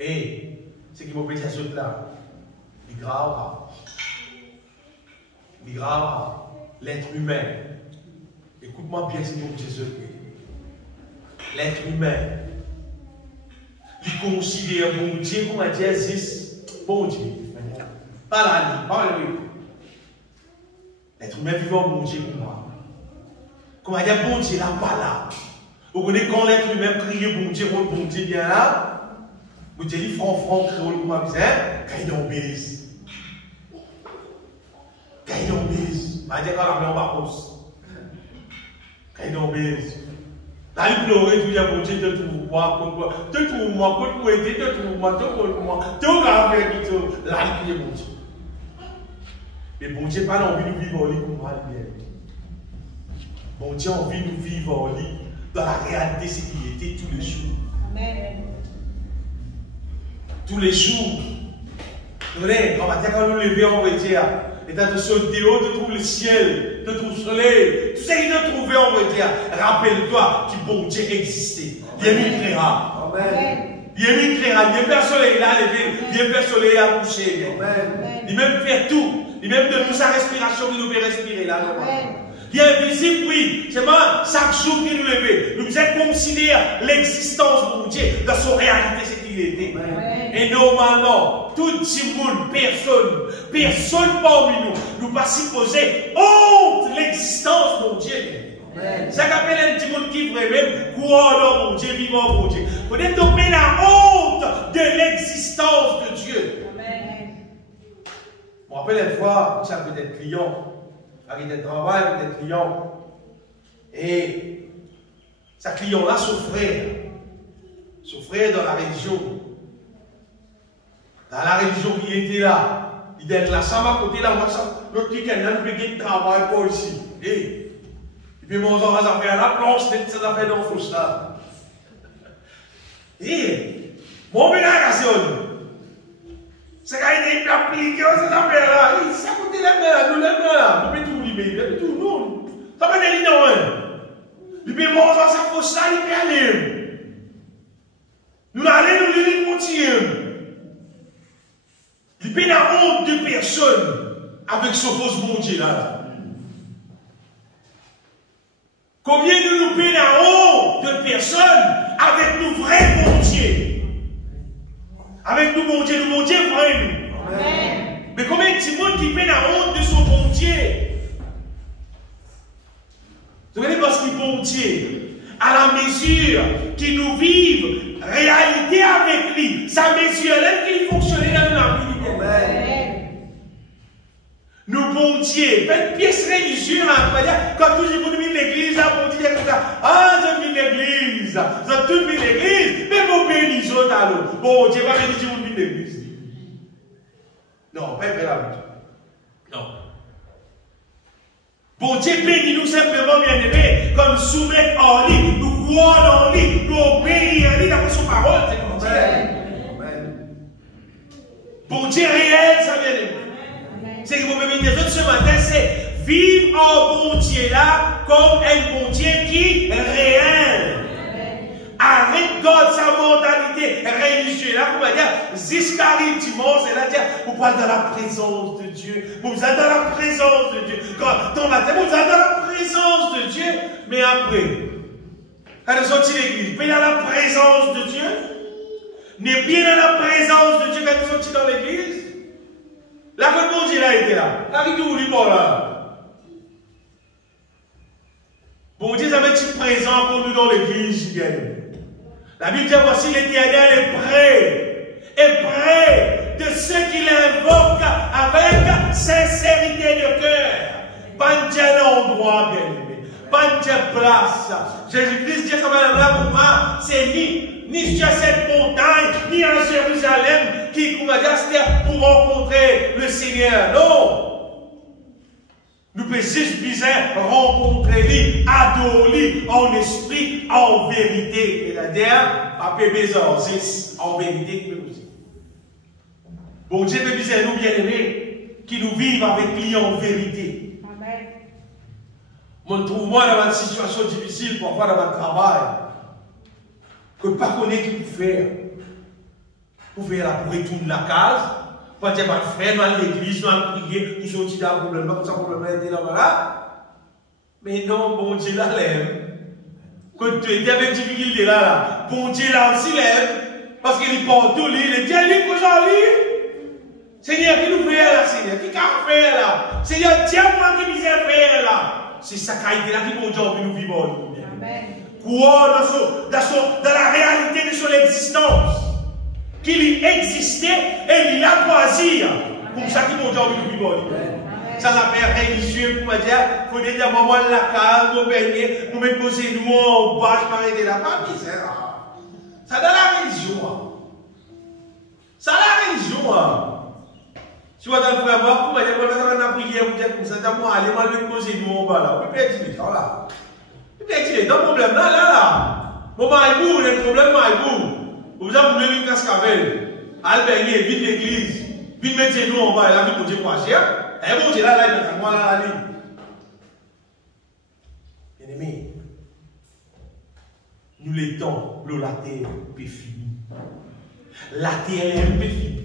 Et ce qui m'a fait dire ce là. Grave, l'être humain. Écoute-moi bien, c'est pour Jésus. L'être humain, il considère bon Dieu comme un Dieu existe. Bon Dieu. Pas la vie, pas le lui. L'être humain vivant bon Dieu pour moi. Comment dire bon Dieu là, pas là. Vous connaissez quand l'être humain crie bon Dieu bien là. Vous dites franc, créole, comment vous êtes, quand il obéit. Quand il obéit, on va dire qu'on la met en vacances. Quand il obéit. Là, il pleurait, tout le monde dit, te trouve-moi, contre moi, te trouve-moi, te regarde, là, il dit, bon Dieu. Mais bon Dieu, pas envie de vivre en lit comme moi, bien. Bon Dieu a envie de vivre en lit dans la réalité, c'est qu'il était tous les jours. Amen. Tous les jours. On va dire quand nous levons en retire, et tu te sauter haut, tu trouves le ciel, tu trouves le soleil, tout ce qu'il a trouvé en retire. Rappelle-toi que bon Dieu existait. Il est créera. Il est créera. Il est pas soleil là, il est pas soleil à coucher. Il même fait tout. Il même donne nous sa respiration, il nous fait respirer là. Qui est invisible, oui. C'est moi, chaque jour qui nous lève. Nous devons considérer l'existence de mon Dieu dans son réalité, ce qu'il était. Et normalement, tout le monde, personne parmi nous, nous pas supposer honte l'existence de mon Dieu. Ça qu'appelle un petit monde qui vrai même, croire dans mon Dieu, vivant mon Dieu. Vous devez tomber la honte de l'existence de Dieu. Je me rappelle une fois, ça peut être client, avec des travail, avec des clients, et sa client-là souffrait dans la religion. Dans la religion, il était là. Il était là, ça m'a côté là, moi, ça, l'autre qui est là, il peut travail pour ici. Et puis, mon enfant, ça fait à la planche, ça fait dans le fausse là. Et, mon bénédiction, c'est quand il est appliqué ces affaires-là. Ça côté là, nous l'aimons là. Nous mettons tout libérer, tout, nous. Ça fait des lignes, il peut mon enfant, ça fausse là, il peut aller. Nous allons, nous continuer. Il peut y avoir honte de personne avec ce fausse bon Dieu là. Combien de nous payons la honte de personnes avec nous vrais bon Dieu? Avec nous bon Dieu vrai nous. Amen. Mais combien de monde qui paye la honte de son bon Dieu? Vous savez parce qu'il est bon Dieu, à la mesure qu'il nous vive réalité avec lui, sa mesure elle qui fonctionnait dans la vie. Nous, bon Dieu, pas une pièce religieuse, quand toujours vous venez l'église, bon Dieu, ah, je viens l'église, je tout viens l'église, mais vous bénissez dans l'eau. Bon Dieu, va bénir vous venez l'église. Non, pas vrai là. Non. Bon Dieu bénit nous simplement, bien aimés, quand nous soumettons en lui, nous croyons en lui, nous obéissons en lui d'après son parole, c'est comme ça. Bon Dieu réel, ça vient de nous. C'est que vous pouvez me dire ce matin, c'est vivre en bon Dieu là comme un bon Dieu qui est réel. Avec God, sa mentalité religieuse là, vous pouvez dire, Ziscari dimanche, c'est-à-dire, vous parlez de la présence de Dieu. Vous êtes dans la présence de Dieu. Quand dans la tête, vous êtes dans la présence de Dieu, mais après, quand vous sortez de l'église, vous êtes dans la présence de Dieu. N'est bien dans la présence de Dieu quand vous sortez dans l'église. Là, quand bon Dieu là était là, là, il est tout là. Bon Dieu, ça va être présent pour nous dans l'église. La Bible dit, voici l'Éternel est près de ceux qui l'invoquent avec sincérité de cœur. Pas de l'endroit, bien aimé. Pas de place. Jésus-Christ dit, ça va là pour moi, c'est ni sur cette montagne, ni à Jérusalem, qui, comme on dit, c'était pour rencontrer le Seigneur. Non! Nous pouvons juste bien rencontrer lui, adorer lui, en esprit, en vérité. C'est-à-dire, pas en vérité, qui peut nous dire. Bon Dieu peut dire, nous bien-aimés, qui nous vivent avec lui en vérité. Amen. Moi, trouve-moi dans ma situation difficile, parfois dans mon travail, que pas connaître qui peut faire. Pour faire la pour retourner la case, pour dire, ma frère, dans l'église, dans le prier, nous sommes dans le problème, comme ça, le problème était là, voilà. Mais non, bon Dieu là l'aime. Quand tu étais avec difficulté là, bon Dieu là aussi l'aime. Parce qu'il est partout, il est bien libre aujourd'hui. Seigneur, qui nous fait là, Seigneur, qui a fait là. Seigneur, tiens-moi qui nous a fait là. C'est sa qualité là qui bon Dieu nous vivons. Amen. Croire dans la réalité de son existence. Qu'il existait et il a choisi. Pour ça qu'il m'a dit nous vivons. Ça l'a fait religieux pour me dire, il faut dire, maman, la case, nous baigner, nous mettre poser nous en bas, je m'arrêter là. Pas misère. Ça dans la religion. Ça la religion. Si vous avez un frère, vous m'avez dit, on a prié, vous dites comme ça, moi, allez, moi, je vais poser nous en bas là. Vous pouvez dire, là. Vous pouvez dire, dans le problème là. Maman, il boue, le problème, il boue. Vous avez voulu une cascavelle, Albert, vite l'église, vite mettez-nous en bas, et là, vous pouvez pas cher. Et bon, Dieu là, il est à moi là, là. Bien aimé, nous les temps, la terre est finie. La terre est un peu finie.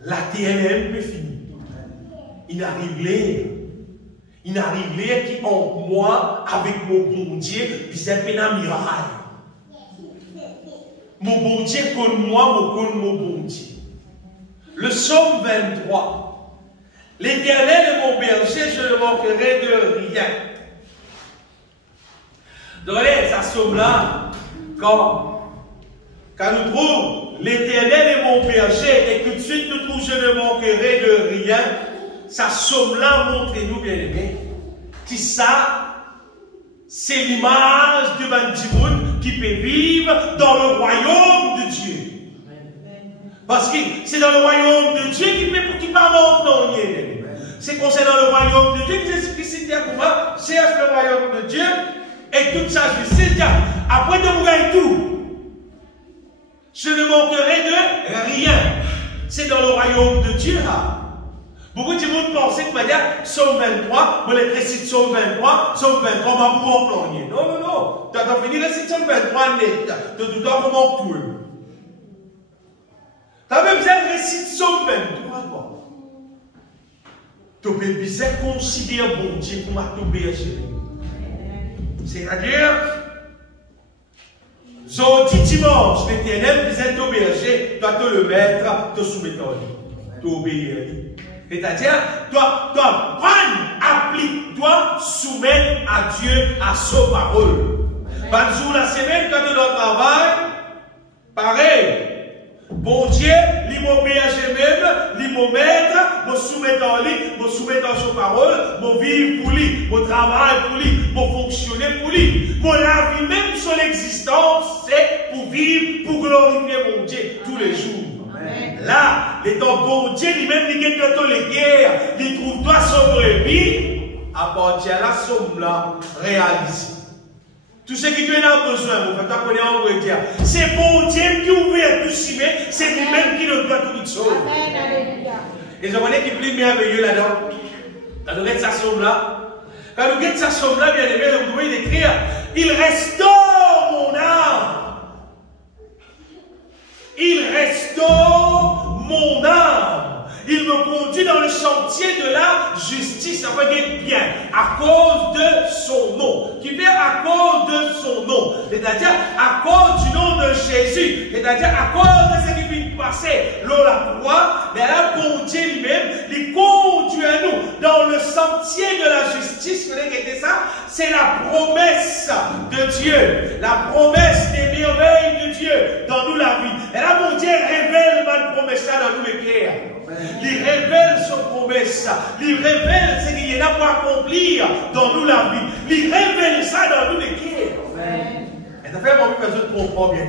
La terre est un peu finie. Il arrive l'air, Il n'arrive rien qui en moi avec mon bon Dieu, puis c'est un miracle. Mon bon Dieu connaît moi, mon bon Dieu. Le psaume 23. L'Éternel est mon berger, je ne manquerai de rien. Donc, ça somme-là, quand nous trouvons l'Éternel est mon berger, et que tout de suite nous trouvons je ne manquerai de rien, ça somme-là, montrez-nous bien aimé, qui ça, c'est l'image de Bandimoun qui peut vivre dans le royaume de Dieu. Parce que c'est dans le royaume de Dieu qui parle non, c'est concernant le royaume de Dieu que Jésus-Christ dit à moi, cherche le royaume de Dieu et toute sa justice. Après de vous tout, je ne manquerai de rien. C'est dans le royaume de Dieu là. Beaucoup de monde pensent que manière, Psaume 23, moi les récits Psaume 23, Psaume 23, on va pouvoir plomber. Non. Tu as fini récit Psaume 23 net. Tu dois comment tout. Tu as même besoin de récit Psaume 23, toi. Tu peux bien considérer bon Dieu comme un berger. C'est-à-dire, jeudi dimanche, l'Éternel disait ton berger, doit te le mettre, te soumettre en lui. Tu obéir. C'est-à-dire, toi, applique-toi, soumettre à Dieu, à sa parole. Par jour la semaine, quand tu dois travailler, pareil. Bon Dieu, il m'obéit même, il m'omettre, me soumettre en lui, me soumettre en sa parole, me vivre pour lui, me travailler pour lui, me fonctionner pour lui. Mon la vie, même son existence, c'est pour vivre, pour glorifier mon Dieu tous les jours. Amen. Là, l'étant bon Dieu, lui-même, il gagne dans les guerres, il trouve toi son brebis, à partir de la somme là, réalisée. Tout ce qui tu as besoin, mon frère, tu connais en vrai dire. C'est bon Dieu qui ouvre tout ce c'est lui-même qui nous doit toutes choses. Et je connais qui est plus merveilleux là-dedans. Quand nous regardons sa somme là, quand nous regardons sa somme là, bien aimé, vous pouvez l'écrire. Il restaure mon âme. Il restaure mon âme. Il me conduit dans le chantier de la justice. Ça veut dire bien. À cause de son nom. Qui vient à cause de son nom. C'est-à-dire à cause du nom de Jésus. C'est-à-dire à cause de ce qui vient de passer. L'eau la croix. Mais là, bon Dieu lui-même, il conduit à nous dans le sentier de la justice. Vous voyez que ça? C'est la promesse de Dieu. La promesse des merveilles de Dieu dans nous la vie. Et là, mon Dieu révèle ma promesse dans nous les cœurs. Il révèle son promesse. Il révèle ce qu'il y a pour accomplir dans nous la vie. Il révèle ça dans nous les cœurs. Et ça fait mon personne comprend bien.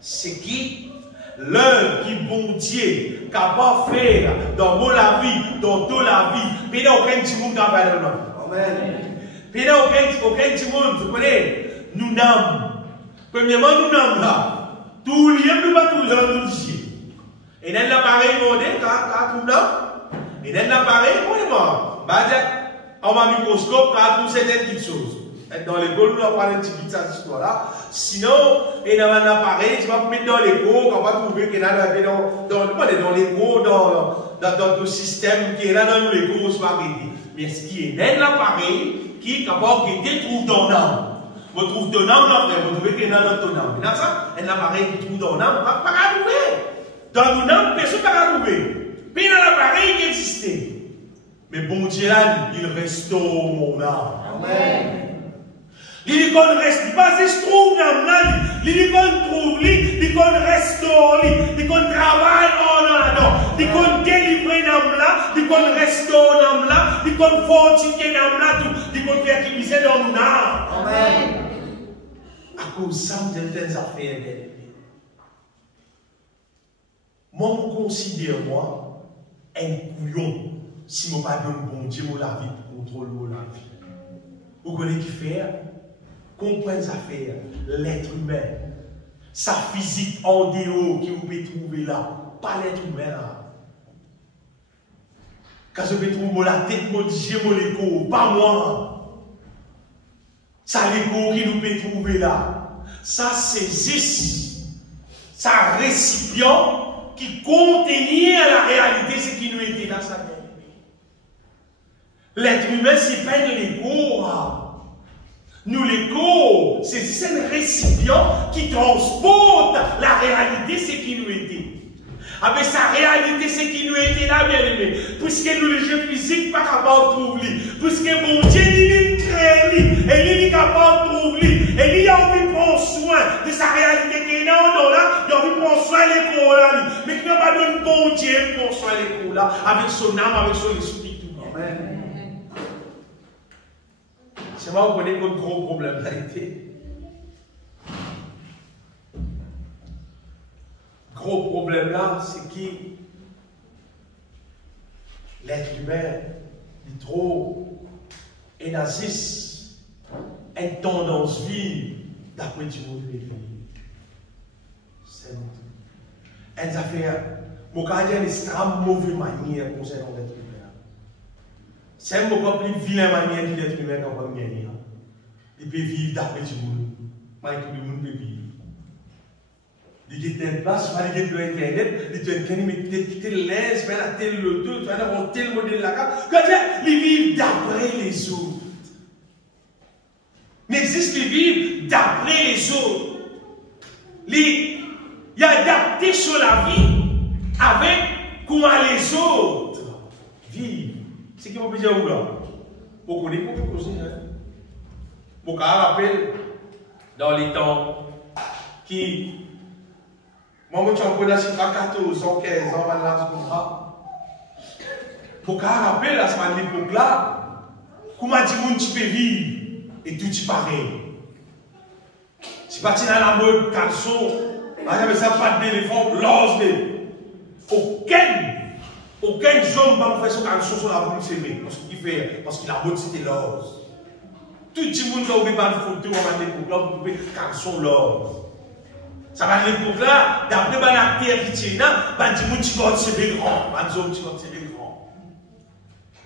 C'est qui l'œuvre qui bon Dieu capable de faire dans mon la vie, dans toute la vie. Puis il n'y a aucun petit monde qui va faire dans Amen. Puis il n'y a aucun petit monde, vous connaissez, nous n'avons. Premièrement, nous n'avons là. Tout le monde, nous pas tout le monde nous dit. Et dans l'appareil, quand tout là, et dans l'appareil, on va un microscope, quand tout certaines petites choses. Dans l'école, nous allons parler un petit peu de cette histoire-là. Sinon, et dans un appareil, tu vas mettre dans l'écho, on va trouver qu'il y a dans l'écho, dans ton système, qui est là dans l'écho, on va arrêter. Mais ce qui est dans l'appareil, qui est capable de trouve dans l'âme. Vous trouvez dans l'âme, vous trouvez qu'il y a dans ton âme. Et dans ça, un appareil qui trouve dans l'âme, pas à trouver. Dans nos âmes, personne ne peut pas trouver. Puis dans l'appareil qui existait. Mais bon Dieu, là, il restaure mon âme. Amen. L'icône reste, pas juste trouve dans l'âme, l'icône trouve, l'icône restaure, l'icône travaille en l'âme, l'icône délivre l'âme là, l'icône restaure l'âme là, l'icône fortifie l'âme là, l'icône fait activiser dans l'âme. Amen. À cause de ça, certaines affaires. Moi, je considère moi un couillon si je ne pas donne bon Dieu la vie pour contrôler la vie. Vous connaissez qui faire? Comprendre ça faire l'être humain, sa physique en dehors que vous pouvez trouver là, pas l'être humain là. Quand je peux trouver la tête, mon Dieu, mon écho, pas moi. Ça l'écho qui nous peut trouver là. Ça saisisse, ça récipient qui contenait à la réalité ce qui nous était là, ça. L'être humain, c'est pas de l'ego. Nous, l'ego, c'est un récipient qui transporte la réalité, ce qui nous était. Avec sa réalité, ce qui nous était là, bien aimé. Puisque nous, le jeu physique, pas capable de trouver. Puisque mon Dieu, il nous crée, et il est capable de trouver. Et il a envie de prendre soin de sa réalité qui est là, il a envie de prendre soin de l'écho là. Mais il n'a pas de bon Dieu pour prendre soin de l'écho là, avec son âme, avec son esprit, tout. Amen. C'est moi, vous connaissez votre gros problème là été. Gros problème là, c'est que l'être humain est trop énaziste, une tendance vive d'après du monde de vie. C'est une affaire. Mon gardien est extrêmement mauvaise manière concernant l'être humain. C'est une plus vilaine manière que l'être humain quand même gagner. Il peut vivre d'après du monde. Mais tout le monde peut vivre. Il y a une place, il y a de l'internet, il y a tel l'aise, il y a tel le deux, il y a tel modèle là. Quand ils vivent d'après les autres. N'existe qu'ils vivent d'après les autres. Il y a adapté sur la vie avec comment les autres vivent. C'est qui vous peut dire où là? Vous connaissez pour vous poser. Mon cas rappelle dans les temps qui. Moi, je suis en train de 14 ans, 15 ans, là, pour qu'on rappelle à cette époque-là, comment tu peux vivre et tout est pareil. Si tu es dans la mode caleçon, il ça pas d'éléphant, l'os. Aucun homme va faire son caleçon sur la boule s'aimer. Parce que la mode c'était l'os. Tout le monde a oublié de photo à l'époque-là, vous pouvez caleçon l'os. Ça va aller pour là, d'après les acteurs qui tiennent là, tu vas observer grand, tu vas observer grand.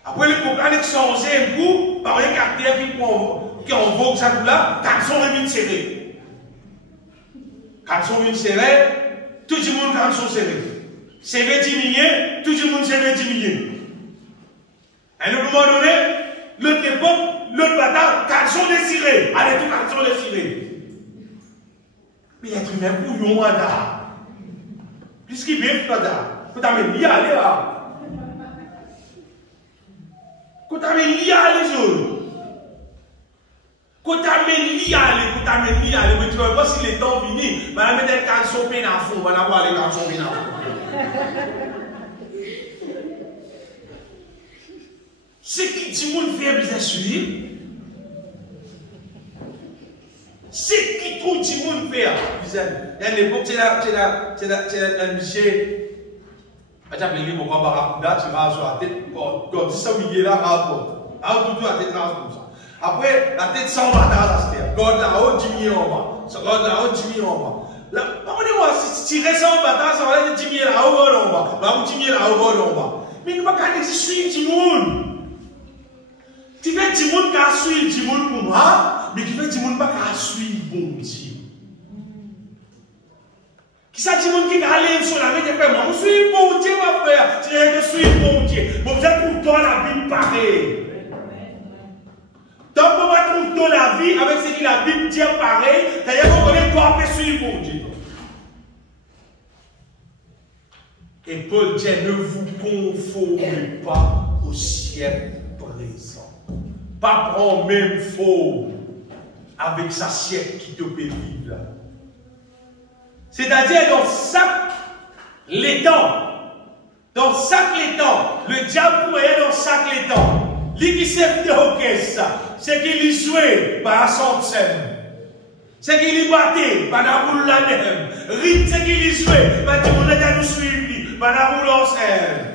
Après le programme qui change un coup, par les acteurs qui en vogue ça là, quand ils sont venus serrer. Quand ils sont venus serrer, tout le monde quand ils sont serrés. Serré diminué, tout le monde serré diminué. À un moment donné, l'autre époque, l'autre bataille, quand ils sont désirés, allez tout quand ils sont désirés. Mais l'être humain bouillon là. Puisqu'il vient là, quand tu as mis à aller là. Quand tu as mis à les autres. Quand tu as mis à aller, mais tu ne vois pas si les temps finissent. On va mettre des caleçons peine à fond, on va avoir les caleçons peine à fond. Ce qui dit mon frère, bien sûr. C'est qui trouve du monde faire. Il y a l'époque, c'est la Michel. Tu as appelé mon grand barracuda, tu vas sur la tête. Quand 10 milliers là, rapport. Alors, tout la tête là, comme ça. Après, la tête sans bataille à la terre. God là-haut, 10 millions en bas. God là-haut, 10 millions en bas. Pardonnez-moi, si tu restes en bataille, ça va être 10 millions là-haut, God en bas. Bah, 10 millions là-haut, God en bas. Mais nous ne pouvons pas suivre du monde. Tu fais du monde qui a suivi du monde pour moi, mais qui fait du monde pas qui a suivi bon Dieu. Qui ça du monde qui a allé sur la vie de faire moi, je suis bon Dieu, ma frère. Tu es suis bon Dieu. Bon, vous êtes pour toi la Bible pareil. Donc, on va trouver la vie avec ce que la Bible dit pareil. D'ailleurs, on connaît toi après suivre bon Dieu. Et Paul dit, ne vous conformez pas au siècle présent. Pas prendre même faux avec sa siècle qui te peut vivre là. C'est-à-dire dans chaque les temps, le diable pourrait dans chaque les temps. Lui qui sait de ça, c'est qu'il y jouait par la centaine. C'est qu'il y battait par la roule la même. Rite, c'est qu'il y jouait par tout le monde a nous suivi par la roule en scène.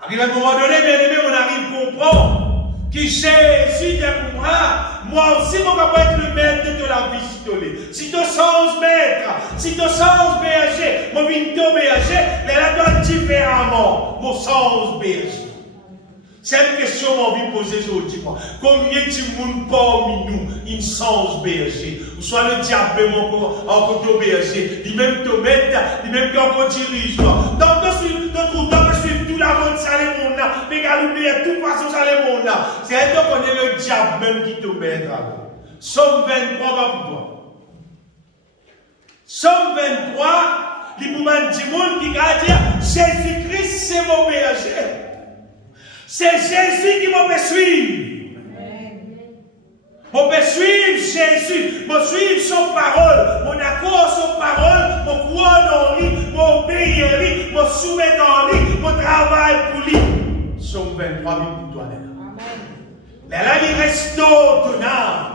Arrive à un moment donné, bien aimé, on arrive à comprendre que Jésus est pour moi. Moi aussi, je vais être le maître de la vie. Si tu sens maître, si tu sens berger, mon vinto berger, là doit différemment. Mon sens berger. C'est une question que j'ai envie de poser aujourd'hui. Combien de monde parmi nous, une sens berger? Ou soit le diable en côté berger, il même te met, il même qui en dirige. Donc, tu trouves, suivre tout la monde, ça les monde, mal, mais qu'à oublier de toute façon, ça les monde là. C'est un temps qu'on est le diable même qui te met là. Somme 23 va pour toi. Somme 23, il vous dit qui va dire Jésus-Christ, c'est mon berger. C'est Jésus qui m'a fait suivre. Je peux suivre Jésus, je suivre son parole, mon accord son parole, mon croire dans lui, mon obéir à lui, mon soumettre en lui, mon travail pour lui. Somme 23 000 pour toi. Là, il restaure ton âme.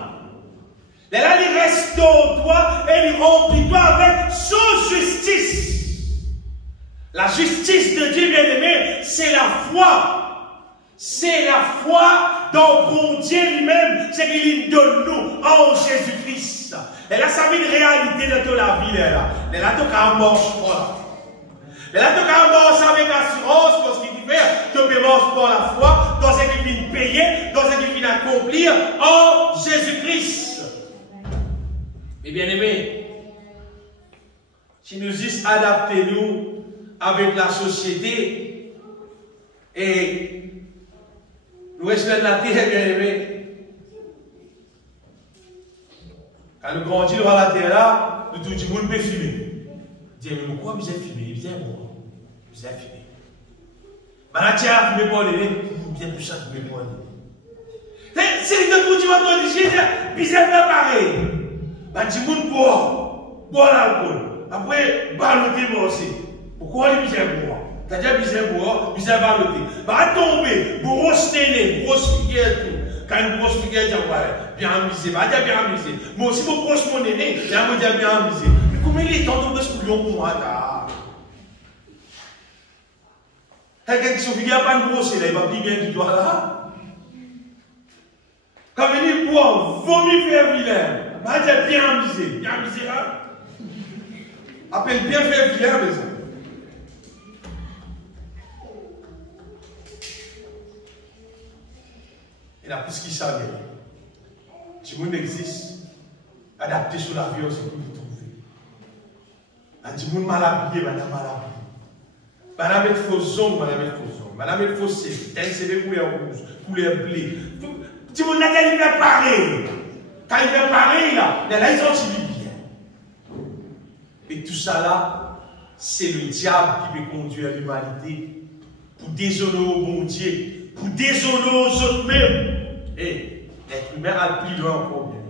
Là, il restaure toi et il remplit toi avec son justice. La justice de Dieu bien-aimé, c'est la foi. C'est la foi dans bon Dieu lui-même, c'est qu'il donne nous en Jésus-Christ. Et là, ça met une réalité dans toute la vie. Là, tu as un marche pas. Là, tu as un marche avec assurance, parce qu'il dit faire, tu peux marcher par la foi, dans ce qu'il vient payer, dans ce qu'il vient accomplir en Jésus-Christ. Mais bien aimé, si nous juste adapter nous avec la société et nous restons de la terre, bien aimé. Quand nous grandissons dans la terre là, nous tout le monde peut filmer. Dis, mais pourquoi vous êtes filmé? Vous êtes bon. Vous êtes filmé. Maintenant, tu as filmé pour les vous êtes plus ça filmé pour les c'est le tout tu vas te dire, vous êtes pareil. Tu monde boire l'alcool. Après, baloter moi aussi. Pourquoi les vous boire? T'as déjà bizarre baloté. Va tomber, grosse télé, grosse figure, tout. Quand une grosse figure, bien amusé, va dire bien amusé. Moi aussi, mon proche, mon aîné, il va me dire bien amusé. Mais comment il est temps de ce que pour moi, là? Quelqu'un qui se figure pas une grosse, il va dire bien du doigt là. Quand venir boire, vomir faire vilain, va dire bien amusé là. Appelle bien faire vilain, mais ça. Et là, plus qu'il savait, si le monde existe, adapté sur la vie, c'est pour vous trouver. Si le monde mal habillé, madame mal habillé. Madame met faux ongles, madame met faux ongles. Madame met faux CV. T'as un CV couleur rouge, couleur blé. Si le monde n'a qu'à lui faire pareil. Quand il fait pareil, là, ils sont bien. Et tout ça là, c'est le diable qui peut conduire l'humanité pour déshonorer au bon Dieu, pour déshonorer aux autres mêmes. Et l'être humain a plus loin encore bien.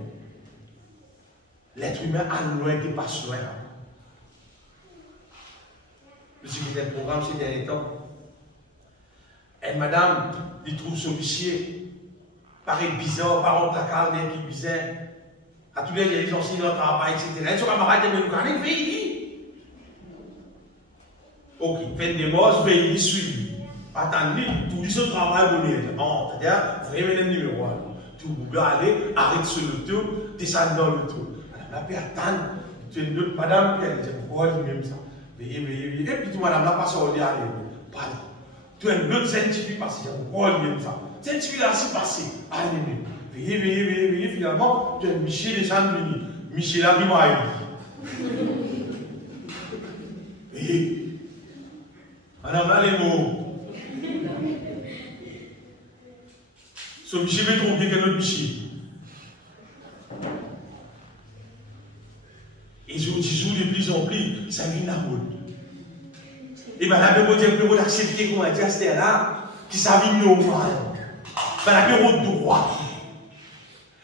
L'être humain a loin qui passe loin. Je suis qui un programme ces derniers temps. Et madame, il trouve son fichier. Paraît bizarre, par contre, la carrière qui est bizarre. À tous les enseignants de travail, etc. Et son camarade de me connaît, veille. Ok, fin des morts, veille, suivi. Attendez, tout dit ce travail bonnet. C'est-à-dire, vous voyez le numéro. Tout vous pouvez aller, arrête sur le tour, descendre dans le tour. La paix attend. Tu es une autre madame qui a dit, pourquoi elle même ça? Veillez. Et puis tout madame, la passe au lit, allez. Pardon. Tu es une autre scientifique passée, pourquoi elle même ça? Scientifique là, c'est passé. Allez, veillez. Finalement, tu es Michel de Saint-Denis. Michel là, qui m'a dit. Veillez. Madame, là, les mots. Ce Michel est trop bien que notre Michel. Et jour de plus en plus, ça vient à mode. Et bien, la bureau d'accepter qu'on a dit à ce là, qui ça vient normal. La bureau de droit.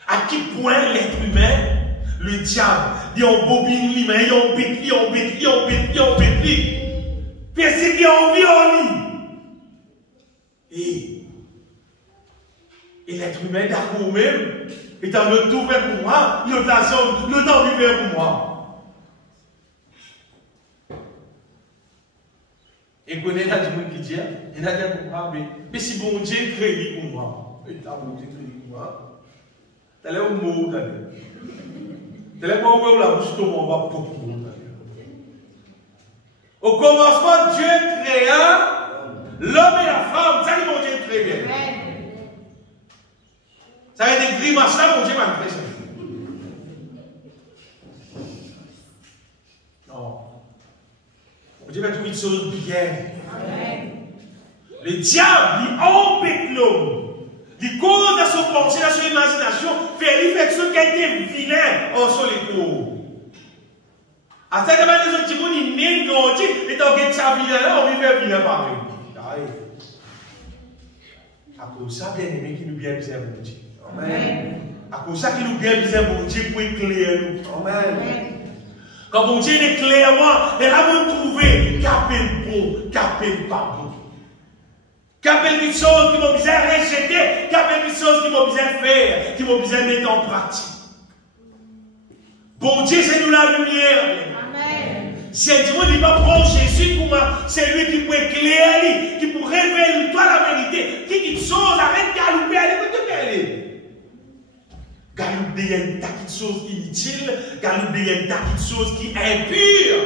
À quel point l'être humain, le diable, il embobine lui, mais il embête. Puis c'est qu'il a envie en lui. Et l'être humain d'accord même, étant le tout fait pour moi, le temps vivre pour moi. Et vous connaissez là du monde qui dit, il a dit pour moi, mais si bon Dieu crée pour moi, et t'as bon Dieu crée pour moi, t'as l'air au mot, t'as l'air pas ouvert la bouche, on va pour moi. Au commencement, Dieu créa l'homme et la femme, ça dit mon Dieu très bien. Ça va être grimace là, mon Dieu m'a impressionné. Non. Mon Dieu va trouver une chose bien. Le diable, il empêche l'homme. Il cause dans son pensée, dans son imagination, fait l'effet qui a été vilain en solitude. À cette manière, les autres gens, ils nient grandi, et dans ce ça vilain là, on vit vilain pareil. À cause de ça, bien aimé, qui nous bien besoin de Dieu. Amen. À cause de ça, qui nous bien besoin de Dieu pour éclairer nous. Amen. Quand mon Dieu est clairement, elle a beau trouver qu'appelle bon, qu'appelle pas bon. Qu'appelle des choses qui m'ont besoin de rejeter, qu'appelle des choses qui m'ont besoin de faire, qui m'ont besoin de mettre en pratique. Bon Dieu, c'est nous la lumière. Amen. C'est Dieu qui va prendre Jésus pour moi, c'est lui qui peut éclairer, qui peut révéler toi la vérité. Qui dit chose, arrête de galouper, allez, de aller. Galouper, il y a une taquille de choses inutiles, galouper, il y a une taquille de choses qui est impure.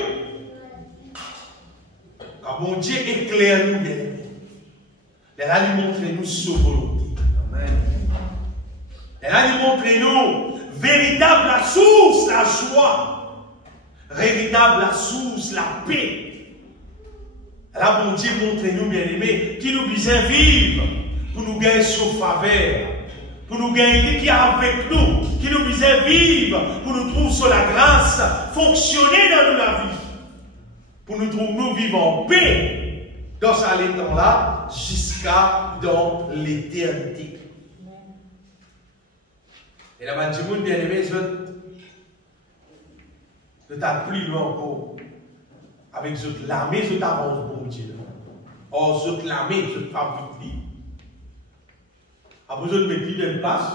Quand bon Dieu éclaire nous, bien. Elle a lui montré nous sa volonté. Amen. Elle a lui montré nous véritable la source, la joie. Véritable la source, la paix. Elle a bon Dieu montré nous, bien aimés, qui nous besoin vivre pour nous gagner son faveur. Pour nous gagner qui est avec nous, qui nous besoin vivre pour nous trouver sur la grâce, fonctionner dans nous la vie. Pour nous trouver nous vivre en paix. Dans ce temps-là, jusqu'à dans l'éternité. Et là, je vous bien aimé, je t'ai plus loin encore. Avec l'armée, je t'avance, bon Dieu. Or, l'armée, je fabrique. Après, je mets plus d'une place.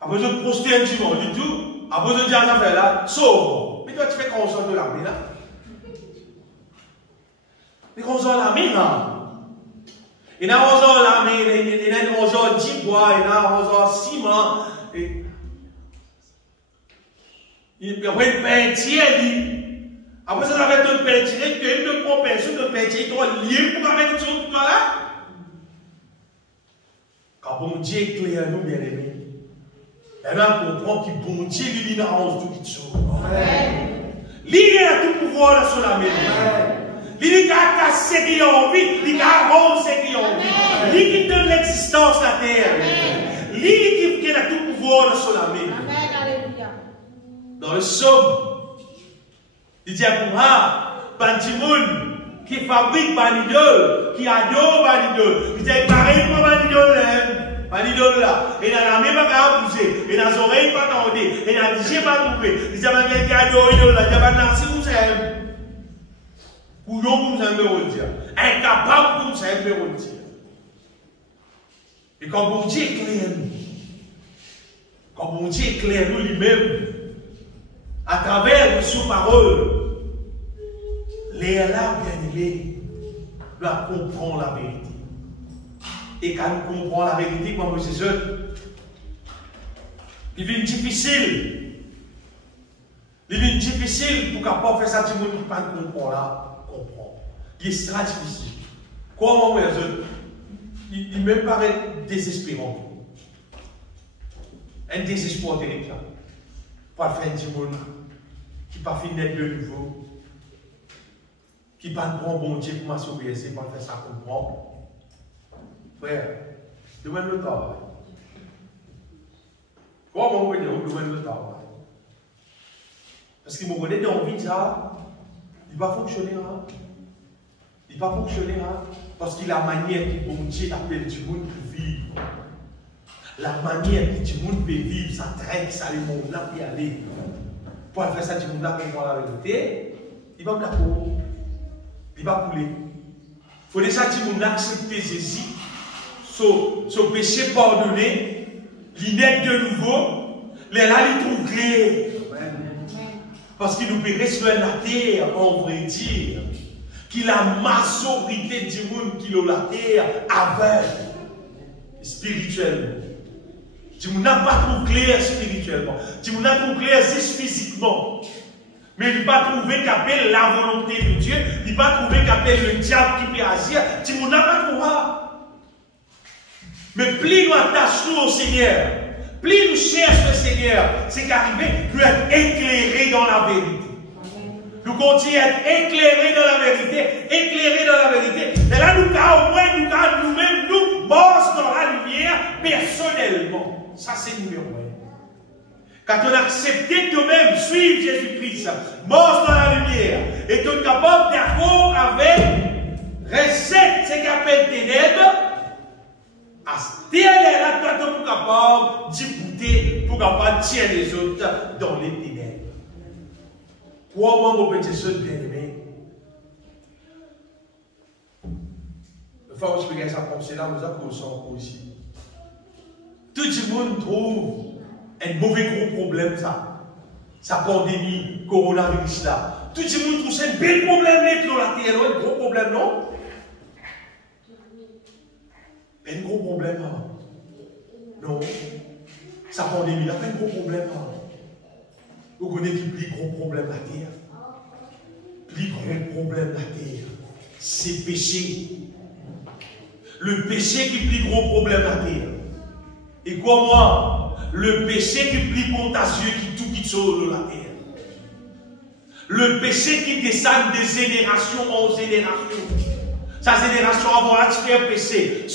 Après, je prosterne un petit monde du tout. Après, je dis à l'affaire là, sauve. Mais toi, tu fais qu'on sort de l'armée là. Mais qu'on sort de l'armée là. Il y a un jour l'armée, il y a un jour du bois, il y a un jour ciment. Il y a un peintier. Après, ça va être un peintier, il ne prend personne de peintier, il doit lier pour mettre tout ça là. Quand bon Dieu éclaire nous, bien aimés, et là, on comprend que bon Dieu, lui, il a toutes choses. Lui, il a tout pouvoir sur la maison. Lui, il a cassé ce qui a envie, il a rendre ce qui a envie. Lui qui donne l'existence à la terre. Lui qui a tout pouvoir sur la maison. Dans le psaume, il dit à moi, Bantimoun, qui fabrique Banidol, qui adore Banidol. Il dit, pareil pour Banidol, Banidol là. Et dans la main, pas qu'à bouger. Et dans les oreilles, pas qu'à enlever. Et dans les yeux, pas trouver. Il dit, quelqu'un qui adore Idol là. Il dit, Nancy, vous savez. Couillon, vous savez, vous dire. Incapable, vous savez, vous dire. Et quand bon Dieu éclaire nous, quand bon Dieu éclaire nous lui-même, à travers ses paroles, les là, bien aimés, doivent comprendre la vérité. Et quand nous comprenons la vérité, comme vous dites, il est difficile. Il est difficile pour qu'on fasse ça, tout le monde qui ne comprend pas, comprend. Il est très difficile. Comment vous dites, il me paraît désespérant. Un désespoir terrible. Pour faire du monde qui n'a pas fini de nouveau. Qui ne prend pas bon Dieu pour m'assurer, c'est pas faire ça comprendre. Frère, demande le travail. Comment on peut dire, demande le travail? Parce qu'il m'a donné envie de ça, il va fonctionner. Il va fonctionner. Parce qu'il a la manière que bon Dieu appelle du monde pour vivre. La manière que du monde peut vivre, ça traite, ça le monde là pour y aller. Pour faire ça, du monde là pour voir la vérité, il va me la couler. Il va couler. Il faut déjà que nous accepter Jésus, son péché pardonné, l'inette de nouveau, les là, il trouve clair. Parce qu'il nous peut sur la terre, on vrai dire, qu'il a la majorité du monde qui a la terre aveugle, spirituellement. Tu n'as pas trouvé clair spirituellement. Tu n'as pas trouvé clair physiquement. Mais il va trouver qu'appelle la volonté de Dieu, il va trouver qu'appelle le diable qui peut agir, tu n'as pas trouvé. Mais plus nous attachons au Seigneur, plus nous cherchons le Seigneur, c'est qu'arriver, nous être éclairés dans la vérité. Nous continuons à être éclairés dans la vérité, éclairés dans la vérité. Et là, nous, au moins, nous Quand on accepte de même suivre Jésus-Christ, mort dans la lumière, et on est capable d'accord avec recette, ce qu'on appelle ténèbres, à ce là, toi, tu es capable d'y pour capable de tirer les autres dans les ténèbres. Pour moi, mon petit soeur bien-aimé, une fois où je peux ça penser là, nous avons aussi ici. Tout le monde trouve un mauvais gros problème, ça. Sa pandémie, coronavirus là. Tout le monde trouve ça un bel problème, la terre, un gros problème, non? Un gros problème, non? Sa pandémie là, un gros problème, Vous connaissez qui plus gros problème la terre? Plus gros problème la terre, c'est péché. Le péché qui est plus gros problème la terre. Et quoi moi? Le péché qui est plus contagieux qui tout qui sauve la terre. Le péché qui descend de génération en génération. Sa génération avant là, tu fais un péché.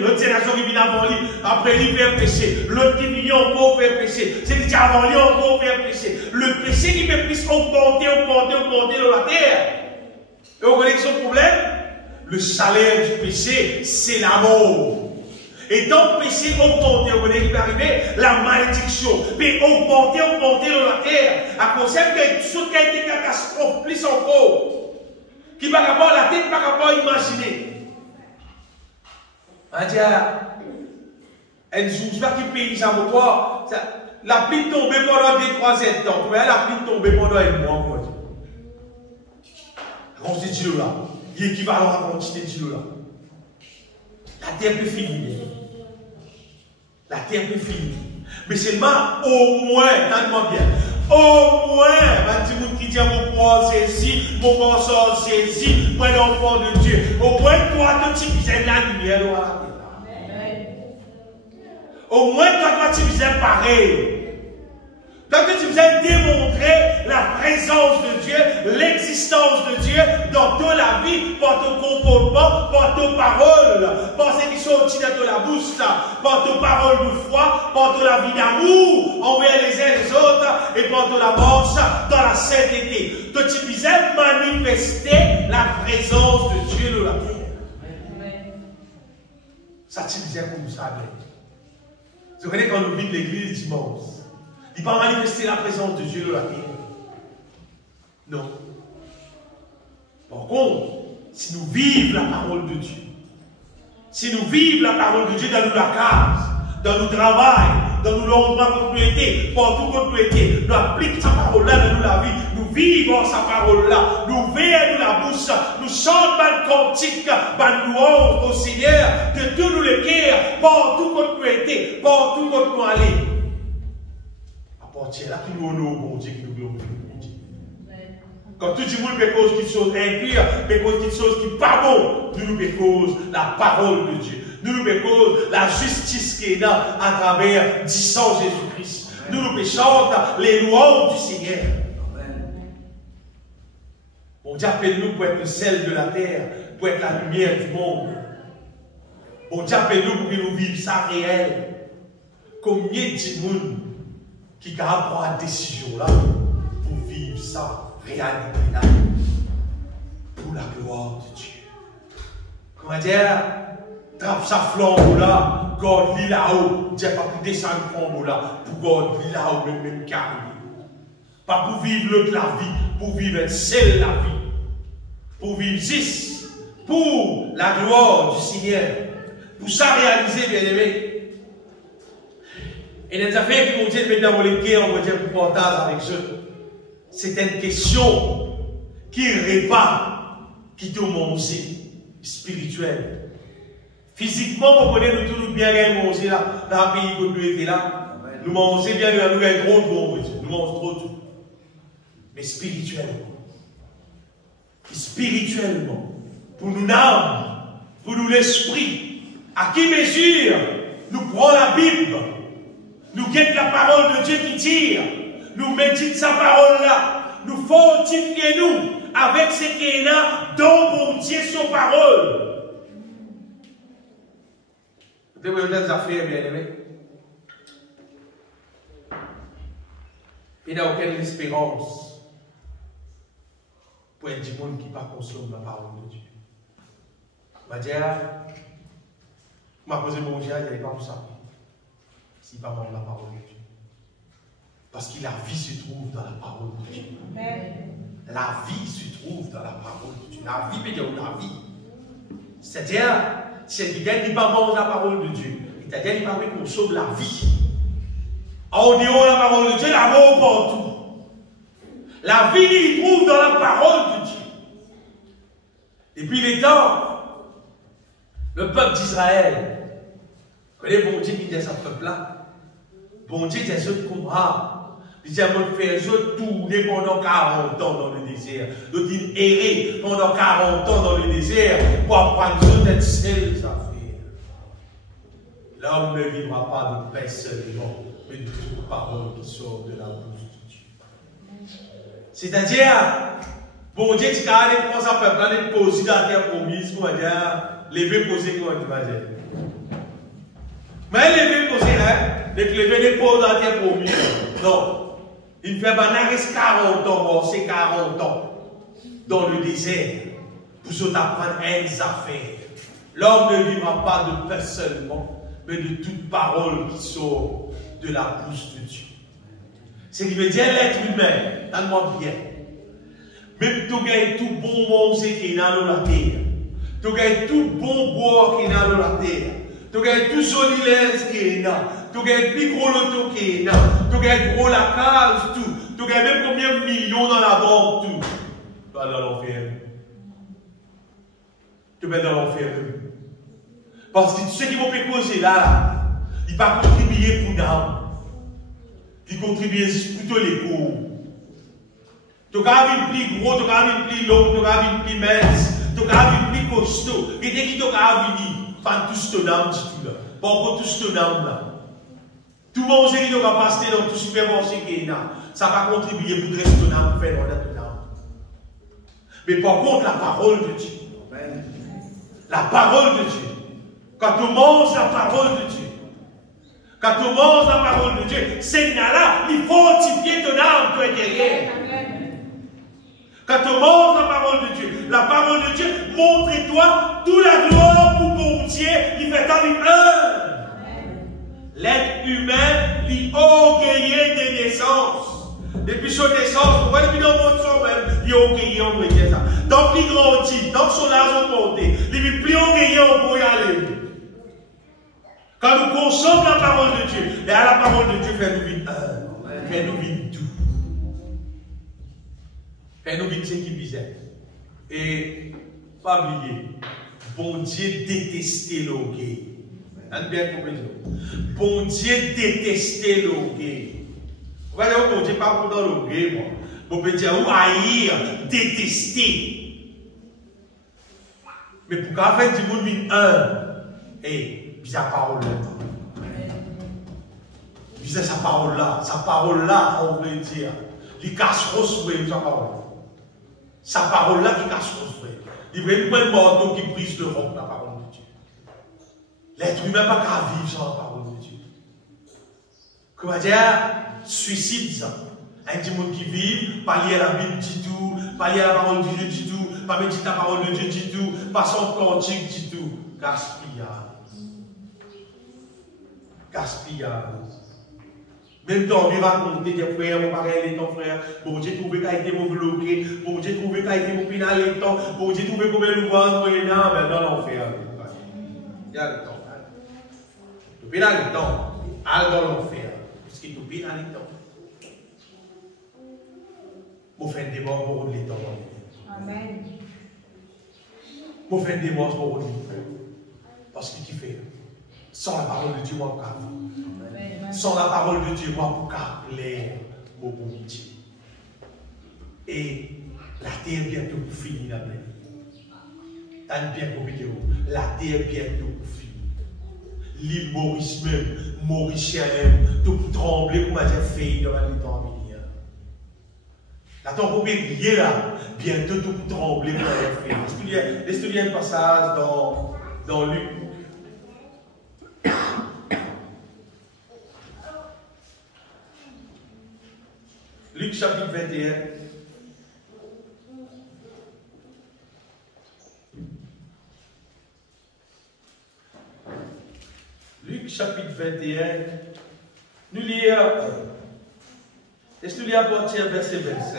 L'autre génération qui vient avant lui, après lui fait un péché. L'autre qui vient encore fait un péché. C'est qui avant lui encore fait un péché. Le péché qui fait plus augmenter dans la terre. Et vous connaissez son problème? Le salaire du péché, c'est la mort. Et dans le péché augmenté, vous voyez, il peut arriver la malédiction. Mais augmenter dans la terre. À cause de ce qui a été catastrophe, plus encore. Qui va rapport la tête, par rapport à imaginer. On dit, un jour, je ne sais pas qui pays ça pour toi. La pluie tombée pendant 2-3 ans. Mais la pluie tombée pendant un mois. La quantité de kilo là. Il est équivalent à la quantité de kilo là. La terre peut finir. La terre peut finir. Mais seulement, au moins, tellement bien. Au moins, un petit qui dit mon poids saisi, mon mensonge saisi, moi l'enfant de Dieu. Au moins, toi, tu viens la lumière. Au moins, toi, tu viens pareil. Toi, tu viens démontrer la présence de Dieu, l'existence de Dieu dans toute la vie, par ton comportement, par tes paroles, par ce qui sont au-dessus de la bouche, par tes paroles de foi, par la vie d'amour envers les uns et les autres, et par la marche dans la sainteté. Toi, tu viens manifester la présence de Dieu dans la terre. Ça, tu viens comme ça. Vous connaissez quand nous vivons l'église dimanche. Il va manifester la présence de Dieu dans la terre. Non. Par contre, si nous vivons la parole de Dieu, si nous vivons la parole de Dieu dans nos cases, dans nos travail, dans nos endroits où nous étions, partout où nous étions, nous appliquons sa parole-là dans la vie, nous vivons sa parole-là, nous veillons la bouche, nous chantons le cantique, nous louons au Seigneur de tous nos cœurs, partout où nous étions, partout où nous allons. C'est là que nous honorons bon Dieu, qui nous glorifie bon Dieu. Quand tout le monde fait cause qui chose impure, fait cause qui chose qui n'est pas bon, nous fait cause la parole de Dieu. Nous fait cause la justice qui est là à travers du sang Jésus-Christ. Nous chanter les louanges du Seigneur. Bon Dieu appelle-nous pour être le sel de la terre, pour être la lumière du monde. Bon Dieu appelle-nous pour que nous vivions ça réel. Combien de monde qui a pris la décision là pour vivre ça, réalité là, pour la gloire de Dieu. Comment dire, trappe sa flambeau là, garde-lui là-haut, Dieu pas pour descendre le flambeau là, pour garde-lui là-haut, même carré. Pas pour vivre l'autre la vie, pour vivre seule la vie, pour vivre juste, pour la gloire du Seigneur, pour ça réaliser, bien aimé. Et les affaires qui vont dire maintenant, on les guerres, on va dire pour partage avec eux. C'est une question qui répare, qui te manger spirituel. Physiquement, on connaît nous tous bien manger là, dans le pays où nous étions là. Nous mangeons bien, nous avons trop de bon, nous mangeons trop tout. Mais spirituellement, pour nous l'âme, pour nous l'esprit, à qui mesure nous prenons la Bible, nous guettons la parole de Dieu qui tire, nous méditons sa parole là, nous fortifions-nous avec ce qui est là, dans bon Dieu son parole. Vous avez des affaires, bien aimés. Il n'y a aucune espérance pour être du monde qui ne consomme la parole de Dieu. Je vais dire, je vais poser mon Dieu, il n'y a pas pour ça. Si pas la parole de Dieu. Parce que la vie se trouve dans la parole de Dieu. La vie se trouve dans la parole de Dieu. La vie veut dire la vie. C'est-à-dire, si quelqu'un qui pas mange la parole de Dieu, c'est-à-dire qu'il parle qu'on sauve la vie. En dehors de la parole de Dieu, la mort partout. La vie, il trouve dans la parole de Dieu. Depuis les temps, le peuple d'Israël, connaît bon Dieu qui dit à ce peuple-là, bon Dieu dit à ceux qui il dit à moi de faire je tourner pendant 40 ans dans le désert. De dire errer pendant 40 ans dans le désert pour apprendre ce d'être seuls à faire. L'homme ne vivra pas de paix seulement, mais de toute parole qui sort de la bouche de Dieu. C'est-à-dire, bon Dieu, tu as allé prendre sa peuple, aller poser dans la terre promise, comment dire, lever, poser, comment tu vas dire. Mais lever, poser, hein, lever, les poser dans la terre promise. Non. Il fait reste 40 ans, c'est 40 ans dans le désert pour s'apprendre une affaire. L'homme ne vivra pas de paix seulement, mais de toute parole qui sort de la bouche de Dieu. Ce qui veut dire l'être humain, donne-moi bien. Même tu gagnes tout bon manger qui est dans la terre, tu gagnes tout bon bois qui est dans la terre, tu gagnes tout joli l'aise qui est là. Tu gagnes plus gros l'auto qui est là. Tu gagnes gros la case, tout. Tu gagnes même combien de millions dans la banque, tout. Tu vas dans l'enfer. Tu vas dans l'enfer. Parce que tu sais qu'ils vont pas causer là. Ils ne vont pas contribuer pour d'âme. Ils contribuent plutôt les pauvres. Tu as vu plus gros, tu as vu plus long, tu as vu plus mince, tu as vu plus costaud. Et dès que tu as vu, pas tous ton âme, du tout là. Pas encore tous ton âme là. Tout le monde qui va passer dans tout supermarché qui est là, ça va contribuer pour dresser ton âme, pour faire l'ordre de ton âme. Mais par contre, la parole de Dieu, la parole de Dieu, quand tu manges la parole de Dieu, quand tu manges la parole de Dieu, c'est là, il faut fortifier ton âme, toi derrière. Quand tu manges la parole de Dieu montre-toi toute la gloire pour bon Dieu, il fait ta vie l'être humain, il orgueillé des naissances. Depuis son naissance, pourquoi depuis dans le monde son même, il est orgueillé, on peut dire ça. Donc il grandit, donc son âge monté, il est plus orgueillé, on peut y aller. Quand nous consommons la parole de Dieu, et à la parole de Dieu, fait nous vivre fait nous vivre tout. Fait nous vivre ce qui bizarre. Et, pas oublier, bon Dieu détestait l'orgueil. Bon Dieu détestait l'orgueil. On va dire, bon Dieu, pas pour dans l'orgueil, moi. On peut dire, ou haïr, détester. Mais pour qu'en fait, du monde vienne et puis sa parole là. Puis sa parole là, on veut dire, il cache rose, sa parole. Sa parole là qui cache rose, il veut pas un morceau qui brise le roc, la parole de Dieu. L'être humain n'a pas qu'à vivre sans la parole de Dieu. Comment dire, suicide ça. Un petit monde qui vit, pas lié à la Bible du tout, pas lié à la parole de Dieu du tout, pas méditer la parole de Dieu du tout, pas son cantique du tout. Gaspillage. Gaspillage. Même temps, on va raconter des frères, mon pareil, ton frère, bon Dieu trouvé qu'a été mon bloqué, bon Dieu trouvé qu'a été mon pénal, le temps, bon Dieu trouvé combien nous voir, mais dans l'enfer. Il y a le temps. Tu pénal le temps, al dans l'enfer, puisque tu pénal le temps. Vous faites des morts pour les temps. Amen. Vous faites des morts pour les temps. Parce que tu fais. Sans la parole de Dieu, moi, pour sans la parole de Dieu, moi, pour plaire au bon Dieu. Et la terre bientôt pour finir la paix. T'as une pierre pour vidéo. La terre bientôt pour finir. L'île Maurice même, Mauricien même, tout trembler pour dire fait dans la temps à venir. La temps pour briller là, bientôt tout trembler pour dire fait. Laisse-toi lire un passage dans Luc. Luc chapitre 21. Luc chapitre 21. Nous lisons. Est-ce que nous lisons à partir du verset 25?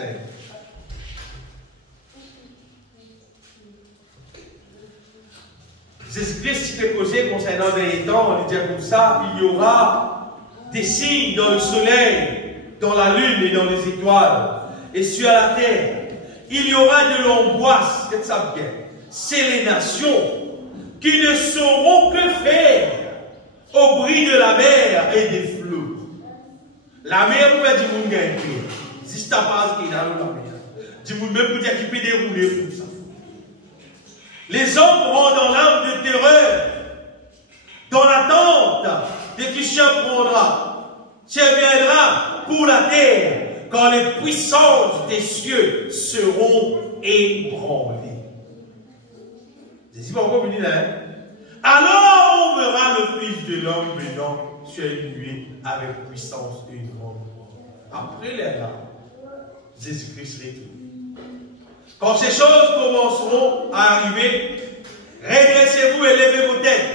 Jésus-Christ s'est causé concernant les temps, on dit comme ça, il y aura des signes dans le soleil, dans la lune et dans les étoiles, et sur la terre. Il y aura de l'angoisse, qu'est-ce que ça veut dire? C'est les nations qui ne sauront que faire au bruit de la mer et des flots. La mer peut dire que vous gagnez. Si ça passe, il y a la mer. Dis-moi même pour dire qu'il peut dérouler comme ça. Les hommes auront dans l'âme de terreur, dans l'attente de qui surprendra, surviendra pour la terre, quand les puissances des cieux seront ébranlées. C'est pourquoi vous dites là, alors on verra le Fils de l'homme venant sur une nuée avec puissance et une grande gloire. Après les larmes, Jésus-Christ retourne. Quand ces choses commenceront à arriver, redressez-vous et levez vos têtes,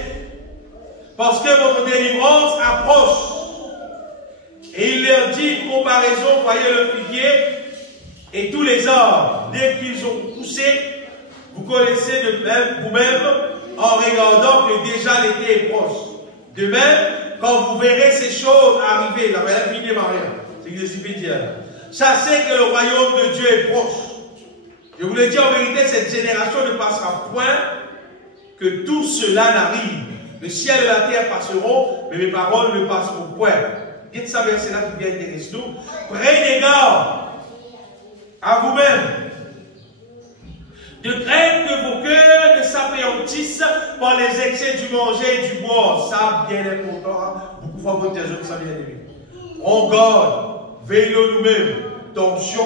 parce que votre délivrance approche. Et il leur dit, comparaison, voyez le figuier et tous les arbres, dès qu'ils ont poussé, vous connaissez de même vous-même en regardant que déjà l'été est proche. De même, quand vous verrez ces choses arriver, la vie des mariés, c'est que je suis dire, sachez que le royaume de Dieu est proche. Je vous le dis en vérité, cette génération ne passera point que tout cela n'arrive. Le ciel et la terre passeront, mais mes paroles ne passeront point. Dites ça, verset là qui vient intéresser nous. Prenez garde à vous-même, de crainte que vos cœurs ne s'anéantissent par les excès du manger et du boire. Ça, bien important, beaucoup de fois, votre jeunes, ça bien aimé. On garde, veillons nous-mêmes. Tension,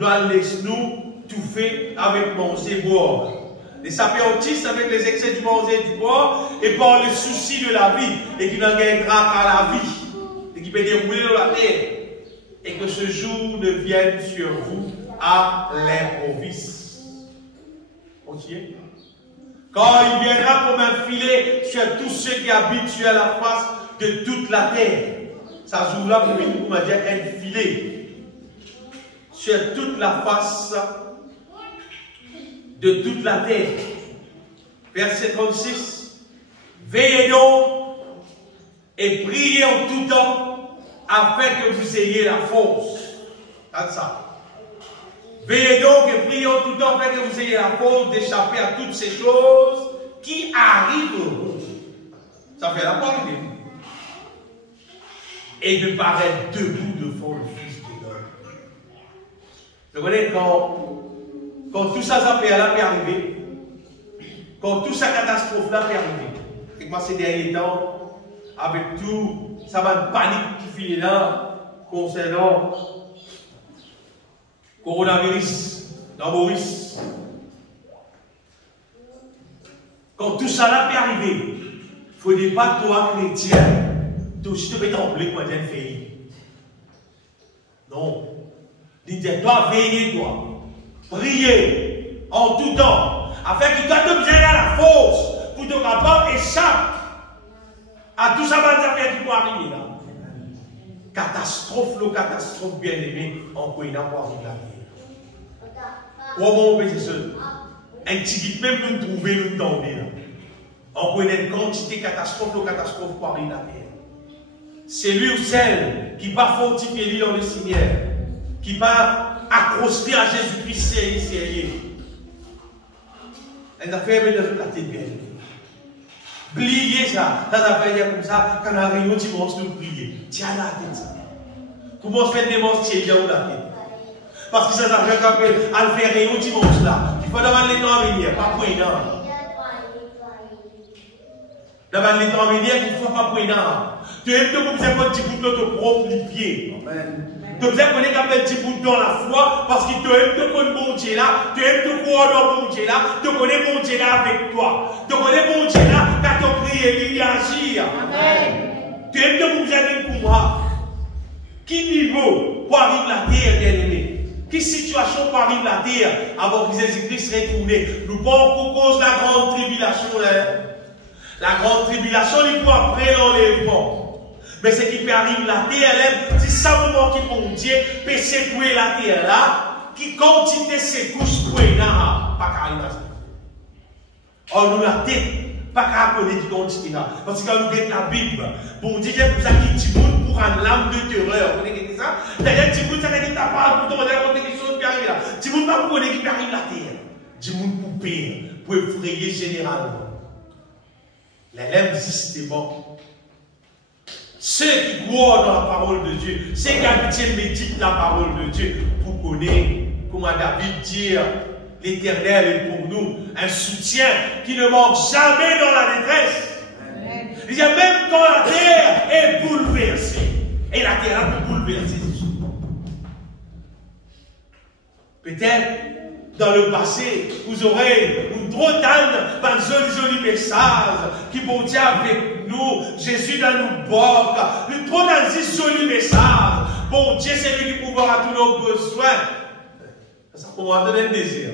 nous laissons-nous tout fait avec manger et boire. Les s'anéantissent avec les excès du manger et du boire et par les soucis de la vie et qui n'en gagnera qu'à la vie et qui peut dérouler dans la terre et que ce jour ne vienne sur vous à l'improviste. Quand il viendra comme un filet sur tous ceux qui habitent sur la face de toute la terre. Ça joue-là pour me dire un filet sur toute la face de toute la terre. Verset 36. Veillez donc et priez en tout temps afin que vous ayez la force. Regarde ça. Veillez donc et priez en tout temps afin que vous ayez la force d'échapper à toutes ces choses qui arrivent. Ça fait la parole. Et de paraître debout devant le Fils de l'homme. Vous voyez, quand tout ça, ça peut arriver, quand toute sa catastrophe-là peut arriver, et moi ces derniers temps, avec tout, ça va une panique qui finit là, concernant coronavirus, dans Maurice. Quand tout ça là peut arriver, il ne faudrait pas toi, chrétien, toi aussi te mettre en blé quand tu es fait. Non. Il dit, toi, veillez, toi. Priez en tout temps, afin que toi te bien à la force, pour te capable échapper à tout ça qui peut arriver là. Catastrophe bien aimé, en quoi il n'a pas arrivé là. Comment on peut dire ça? Un petit même nous trouver, nous tomber là. On connaît une quantité de catastrophe pour arriver là. C'est lui ou celle qui va fortifier lui dans le Seigneur, qui va accrocher à Jésus-Christ, sérieux. Elle a fait un peu de la tête bien. Pliez ça, ça va faire comme ça, quand on a réunion dimanche, nous prier. Tiens la tête ça. Comment se fait des monstres, tiens la tête. Parce que ça va faire qu'après, à le faire réunion dimanche là. Il faut demander les temps à venir, pas pour une heure. Demander les temps à venir, il ne faut pas pour une heure. Tu aimes te vous faire un petit bout de ton propre pied. Tu aimes te connaître un petit bout dans la foi parce que tu aimes te connaître bon Dieu là, tu aimes te croire dans bon Dieu là, tu connais bon Dieu là avec toi. Tu connais bon Dieu là, quand tu pries, il agit. Tu aimes te vous faire un coup. Qui niveau pour arriver la terre, bien-aimé? Quelle situation pour arriver la terre avant que Jésus-Christ soit retourné? Nous pensons pour cause de la grande tribulation. Là. La grande tribulation, il faut après l'enlèvement. Mais ce qui peut arriver la terre, c'est ça moment qui bon Dieu peut secouer la terre là, qui continue secouer secouer là, pas qu'à arriver. Or nous la tête, pas qu'à connaître qui continue là. Parce que quand nous regardons la Bible, bon Dieu, pour ça qui dit pour une lame de terreur. Vous connaissez ça? D'ailleurs, dis-moi, ça veut dire ta parole pour te demander quelque chose qui arrive là. Dis-moi pas pour connaître qui arrive la terre. Dis-moi pour payer, pour effrayer généralement. L'élève justement. Ceux qui croient dans la parole de Dieu, ceux qui habitent méditent la parole de Dieu, pour connaître, comment David dit, l'Éternel est pour nous un soutien qui ne manque jamais dans la détresse. Amen. Il y a même quand la terre est bouleversée. Et la terre a pu bouleverser. Peut-être dans le passé, vous aurez une trop d'un joli message qui vont dire avec nous, Jésus dans nous porte, une trop d'un joli message. Bon Dieu, c'est lui qui pourra tous nos besoins. Ça pour moi donner un désir.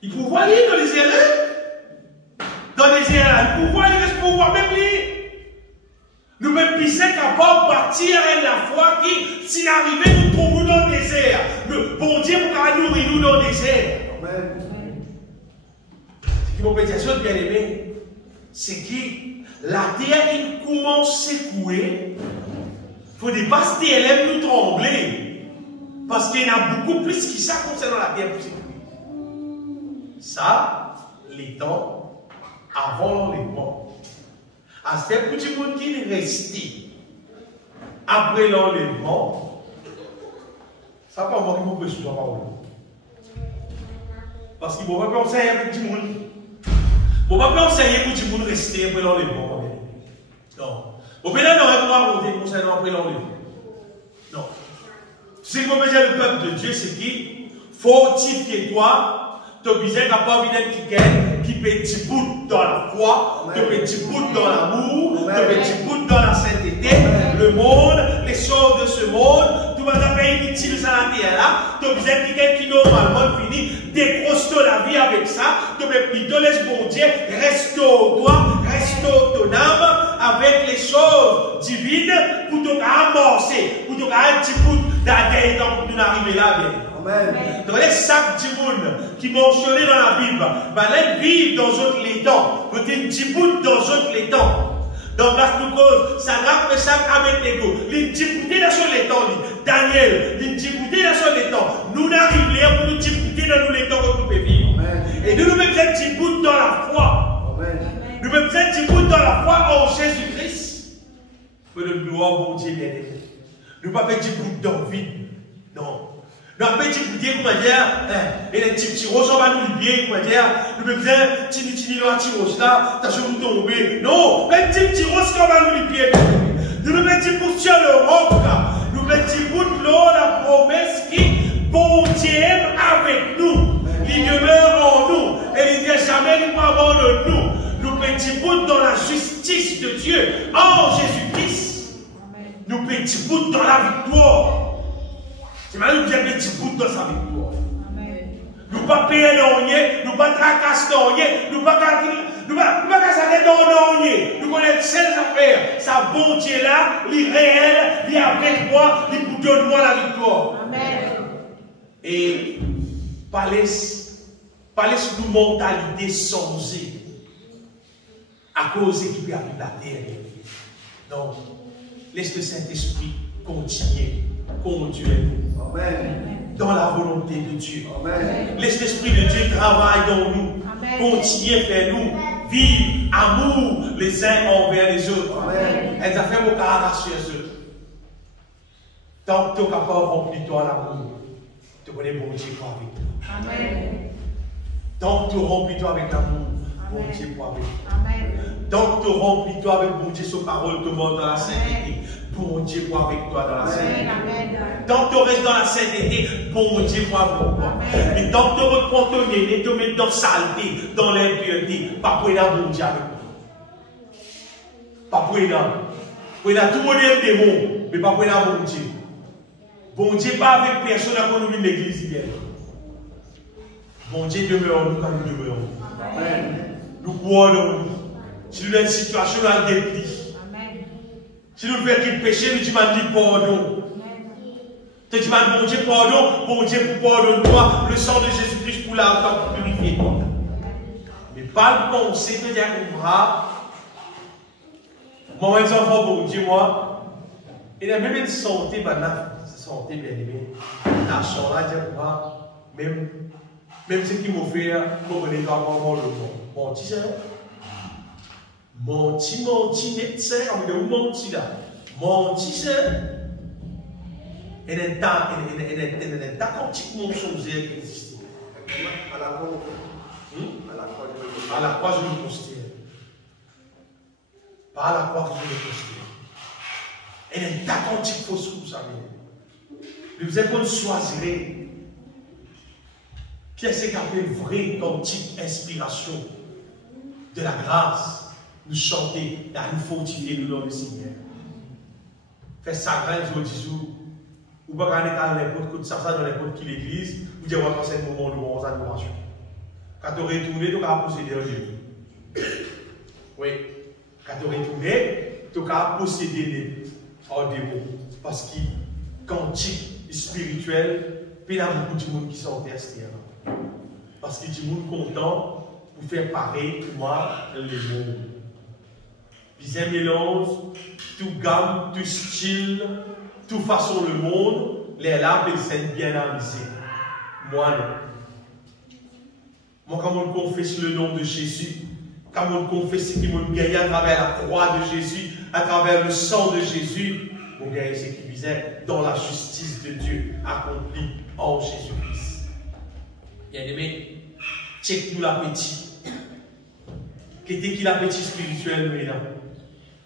Il faut voir lui dans les erreurs. Dans les erreurs, il faut voir lui, il faut voir même lui. Nous même pisser capables de partir avec la foi qui, s'il arrivait, nous trouvons dans le désert. Le bon Dieu pourra nourrir nous dans le désert. Amen. Ce qui m'a pétition bien aimé, c'est que la terre il commence à secouer. Il faut dépasser elle nous trembler. Parce qu'il y en a beaucoup plus qui ça concernant la terre pour secouer. Ça, les temps avant l'enlèvement. À ce petit monde qui est resté après l'enlèvement, ça va pas avoir qui vous peut sur la parole. Parce qu'il ne va pas enseigner à petit monde. Il ne va pas enseigner à petit monde rester après l'enlèvement. Non. Au pénal, on ne va pas raconter concernant après l'enlèvement. Non. Ce qu'il faut dire le peuple de Dieu, c'est qu'il fortifie-toi. Tu as besoin d'avoir une qui peut te bout dans la foi, qui peut te bout dans l'amour, qui peut te bout dans la sainteté, le monde, les choses de ce monde. Tu vas faire inutile ça la terre là. Tu as besoin de quelqu'un qui normalement finit, décroche la vie avec ça. Tu peux plutôt laisser bon Dieu, restaure-toi, restaure ton âme avec les choses divines pour te amorcer, pour te faire un petit bout d'adhérence pour nous arriver là. Donc les sacs du monde qui mentionnés dans la Bible, les vivent dans autres les temps, vous dites Djibouti dans autres les temps. Dans la cause, ça grappe le sac avec l'ego. Les Djibouti dans les temps, Daniel, les Djibouti dans les temps. Nous n'arrivons pour nous Djibouti dans les temps que nous pouvons vivre. Et nous mettons Djibouti dans la foi. Nous mettons Djibouti dans la foi en Jésus-Christ. Que le gloire, bon Dieu, bien aimé. Nous ne pouvons pas Djibouti dans le vide. Non. Nous avons petit bouteille, comment dire, et les petits roses, on va nous libérer, comment dire, nous avons besoin, tini, là, petit rose là, t'as sur nous tomber. Non, les petits roses, qu'on va nous libérer. Nous avons petit bout sur le roc, nous avons petit bout de l'eau, la promesse qui, bon Dieu aime avec nous. Il demeure en nous, et il ne dit jamais, il ne abandonne nous. Nous petit bout dans la justice de Dieu, en Jésus-Christ. Nous petit bout dans la victoire. C'est maintenant que nous avons des petits bouts dans sa victoire. Nous ne pas payer rien, nous ne pas tracasser rien, nous ne pas casser dans rien. Nous connaissons ces affaires. Sa bonté là, il est réel, il est avec moi, il vous donne moi la victoire. Amen. Et pas laisse nous mentalité changée à cause qui peut arriver la terre. Donc, laisse le Saint-Esprit continuer, conduire nous. Amen. Dans la volonté de Dieu. Amen. Laisse l'Esprit de Dieu travailler dans nous. Amen. Continuer à faire nous vivre amour les uns envers les autres. Amen. Elles ont fait vos caractères sur eux. Tant que tu es capable de remplir toi l'amour, tu connais bon Dieu pour avec toi. Amen. Tant que tu remplis toi avec l'amour, bon Dieu pour avec toi. Amen. Tant que tu remplis toi avec bon Dieu, sa parole te montre dans la sainteté. Bon Dieu pour avec toi dans la sainteté. Tant que tu restes dans la sainteté, bon Dieu pour avec toi. Et tant que tu reprends ton nez, tu mets dans la saleté, dans l'impureté, pas pour être bon Dieu avec toi. Pas pour être. On a tout le monde des démons, mais pas pour un bon Dieu. Bon Dieu, pas avec personne à nous vivre l'église hier. Bon Dieu demeure en nous quand nous demeurons. Nous croyons. Si nous avons une situation dans le dépli. Si nous faisons qu'il péché, nous demandons pardon. Tu demandes bon Dieu pardon, bon Dieu pour pardonner-toi, le sang de Jésus-Christ pour la purifier. Mais pas le penser que dire qu'on va. Moi, mes enfants, bon Dieu, moi, il y a même une santé, santé bien aimée. La change, dire moi, même ce qui m'a fait, pour me dire comment le monde. Menti, c'est menti, net, c'est comme de menti là. Menti, c'est. Il y a un tas quantique mensonge qui existe. À la croix, je me postère. Pas à la croix que je me postère. Il y a un tas quantique fausse, vous savez. Mais vous êtes qu'on choisirait. Qu'est-ce qu'on appelle vrai quantique inspiration de la grâce? Nous chanter, nous fortifier le nom du Seigneur. Faire ça, je vous dis. Ou pas aller dans n'importe quoi, ça dans n'importe qui l'église, vous dire on va passer un moment de bonne adoration. Quand tu retournes, tu vas posséder un Dieu. Oui. Quand tu retournes, tu vas posséder un démon. Parce que quantique spirituel, il y a beaucoup de monde qui sont testés. Parce que du monde content pour faire pareil pour moi les mots. Ils aiment mélange, tout gamme, tout style. Tout façon le monde, les larmes, ils sont bien amusés. Moi, non. Moi, quand on confesse le nom de Jésus, quand on confesse ce qui m'a gagné à travers la croix de Jésus, à travers le sang de Jésus, on gagne ce qui visait dans la justice de Dieu accomplie en Jésus-Christ. Bien aimé, check-nous l'appétit. Qu'était-ce qu'il l'appétit spirituel, maintenant?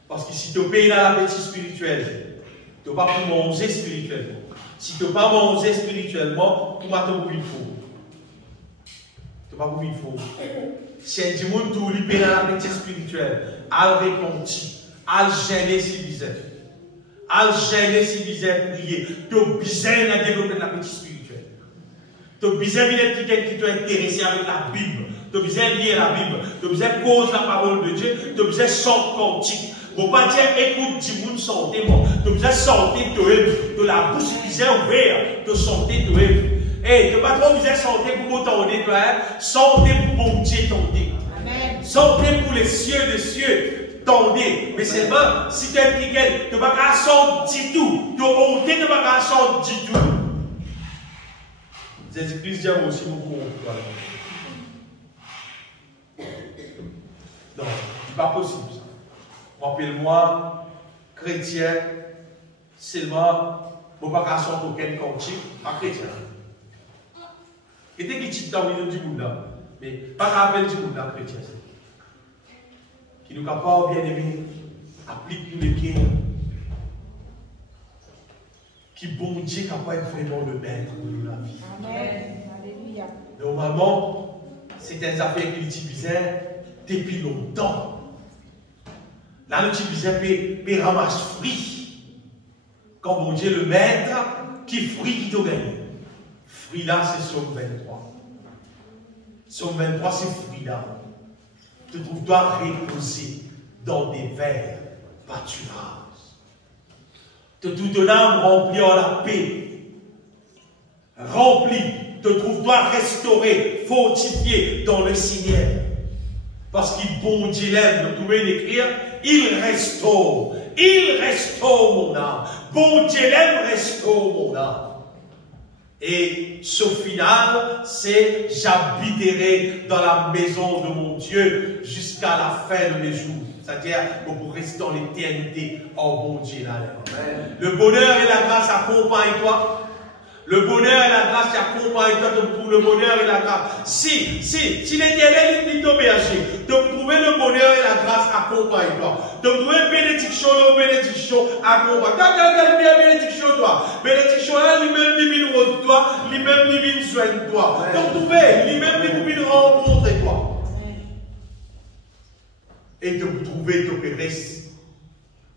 Parce que si tu payes dans l'appétit spirituel, tu ne vas pas manger spirituellement. Si tu ne vas pas manger spirituellement, tu vas te mourir faux. Tu vas mourir faux. Si un démon tout libéré dans l'appétit spirituel, al répenti, al gêner si bizarre. Al gêner si bizarre, prier. Tu as besoin de développer l'appétit spirituel. Tu as besoin d'être quelqu'un qui t'a intéressé avec la Bible. Tu as besoin de lire la Bible. Tu as besoin de cause la parole de Dieu. Tu as besoin de chanter cantique. Vous pas dire, écoute, du monde santé, moi. Tu dois santé, de la bouche bien ouverte, de santé, et tu n'as pas trop besoin de santé pour t'entendre, santé pour mon Dieu, t'entendre. Santé pour les cieux des cieux, t'entendre. Mais c'est pas, si tu es quelqu'un, tu n'as pas qu'à chanter du tout. Tu n'as pas qu'à chanter du tout. Jésus-Christ dit aussi beaucoup. Non, c'est pas possible. Rappelle-moi, chrétien, seulement, je ne peux pas chanter aucun cantique, pas chrétien. Et dès qu'il tient dans le milieu du monde, mais pas rappel du monde chrétien. Qui nous capable, bien aimé, applique-nous les cœurs. Qui bon Dieu capable vraiment le maître de la vie. Amen. Alléluia. Normalement, c'est des affaires qui utilisaient depuis longtemps. Là, nous utilisons des ramasse fruits. Quand mon Dieu le maître, qui fruit qui t'a gagné. Fruit là, c'est Somme 23. Somme 23, c'est fruit là. Tu dois reposer dans des verres pâturages. Te trouves ton âme remplie en la paix. Rempli. Te trouves-toi restauré, fortifié dans le Seigneur. Parce qu'il bon Dieu l'aime, vous pouvez l'écrire. Il restaure mon âme. Bon Dieu l'aime, restaure mon âme. Et ce final, c'est j'habiterai dans la maison de mon Dieu jusqu'à la fin de mes jours. C'est-à-dire pour rester dans l'éternité en bon Dieu là. Le bonheur et la grâce accompagnent toi. Le bonheur et la grâce accompagnent toi pour le bonheur et la grâce. Si l'éternel est ton berger, de trouver le bonheur et la grâce accompagnent toi. De trouver bénédiction accompagne. Quand bien bénédiction toi. Bénédiction là, lui-même lui vient toi, lui-même lui vient soigner toi. Donc trouver, lui-même lui vient rencontrer toi. Et de trouver te périr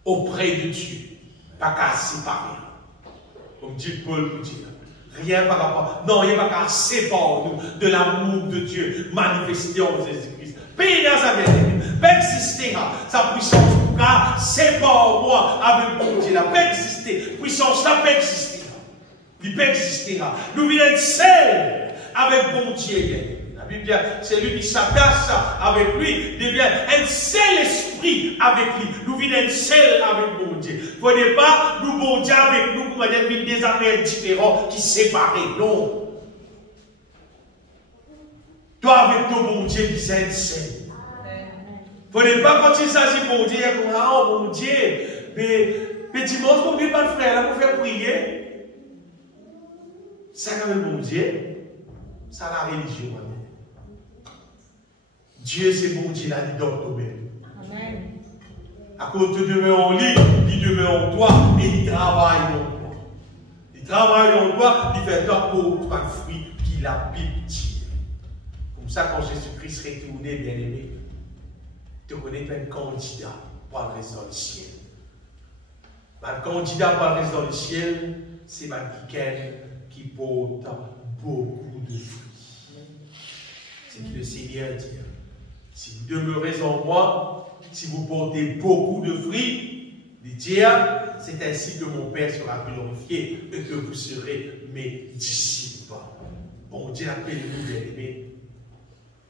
auprès de Dieu. Pas qu'à séparer. Comme dit Paul nous dit. Rien par rapport. Non, il n'y a pas qu'à séparer nous de l'amour de Dieu manifesté en Jésus-Christ. Pays dans sa vie, peut exister sa puissance pour qu'à séparer moi avec mon Dieu. Peut exister. Puissance là peut exister. Il peut exister. Nous venons seul avec mon Dieu. La Bible, c'est lui qui s'attache avec lui, devient un seul esprit avec lui. Nous venons seul avec mon Dieu. Il ne faut pas nous bon Dieu avec nous pour des affaires différentes qui séparent. Non. Toi avec ton bon Dieu, tu es seul. Il ne faut pas quand il s'agit de mon Dieu, oh mon Dieu, mais tu montres qu'on n'est pas de frère là pour faire prier. Ça quand même mon Dieu, ça la religion. Dieu c'est bon Dieu, là, il dort toi-même. Amen. À cause de demeure en lit, il demeure en toi et il travaille en toi. Il travaille en toi, il fait toi pour toi le fruit qu'il a pitié. Comme ça, quand Jésus-Christ retourné, bien aimé, tu connais plein de candidats pour le reste dans le ciel. Le candidat pour le reste dans le ciel, c'est quelqu'un qui porte beaucoup de fruits. C'est ce que le Seigneur dit. Si vous demeurez en moi, si vous portez beaucoup de fruits, c'est ainsi que mon Père sera glorifié et que vous serez mes disciples. Bon Dieu appelle-nous, bien aimés,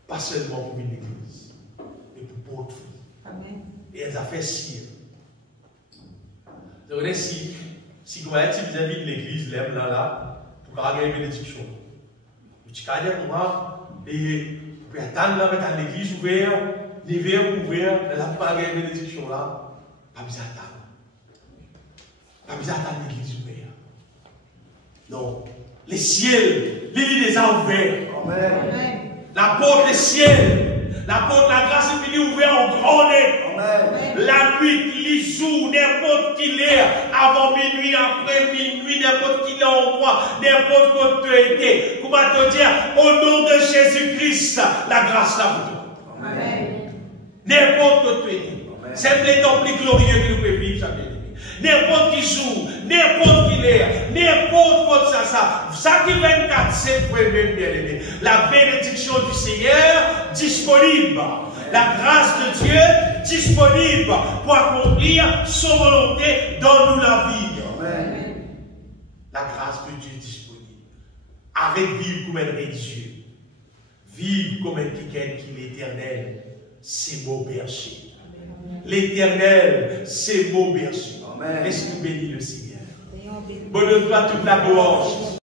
pas seulement pour une église, mais pour porter fruits. Amen. Et elles ont fait si. Vous savez, si vous avez dit vis-à-vis de l'église, là, pour garder une bénédiction. Vous dites, et vous pouvez attendre là, mettre l'église ouverte, les verres ouverts, là, pour garder une bénédiction là. Pas besoin d'attendre. Pas besoin d'attendre l'église ouverte. Non. Les ciels, les lits les a ouverts. Amen. La porte des ciels. La porte de la grâce est finie ouverte en grande. La nuit, les jours, n'importe qui l'est, avant minuit, après minuit, n'importe qui l'est en moi, n'importe quoi tu étais. Comment te dire, au nom de Jésus-Christ, la grâce là pour toi. N'importe quoi tu étais. C'est le temps plus glorieux que nous pouvons vivre, ça bien. N'importe qui jour, n'importe qui l'est, n'importe quoi ça qui 24, c'est le même bien aimé. La bénédiction du Seigneur disponible. La grâce de Dieu disponible pour accomplir son volonté dans nous la vie. Amen. La grâce de Dieu disponible. Arrête de vivre comme un religieux. Vivre comme un quelqu'un qui est l'éternel, c'est mon berger. L'éternel, c'est mon berger. Laisse-nous bénir le Seigneur. Bonne toi toute la gloire.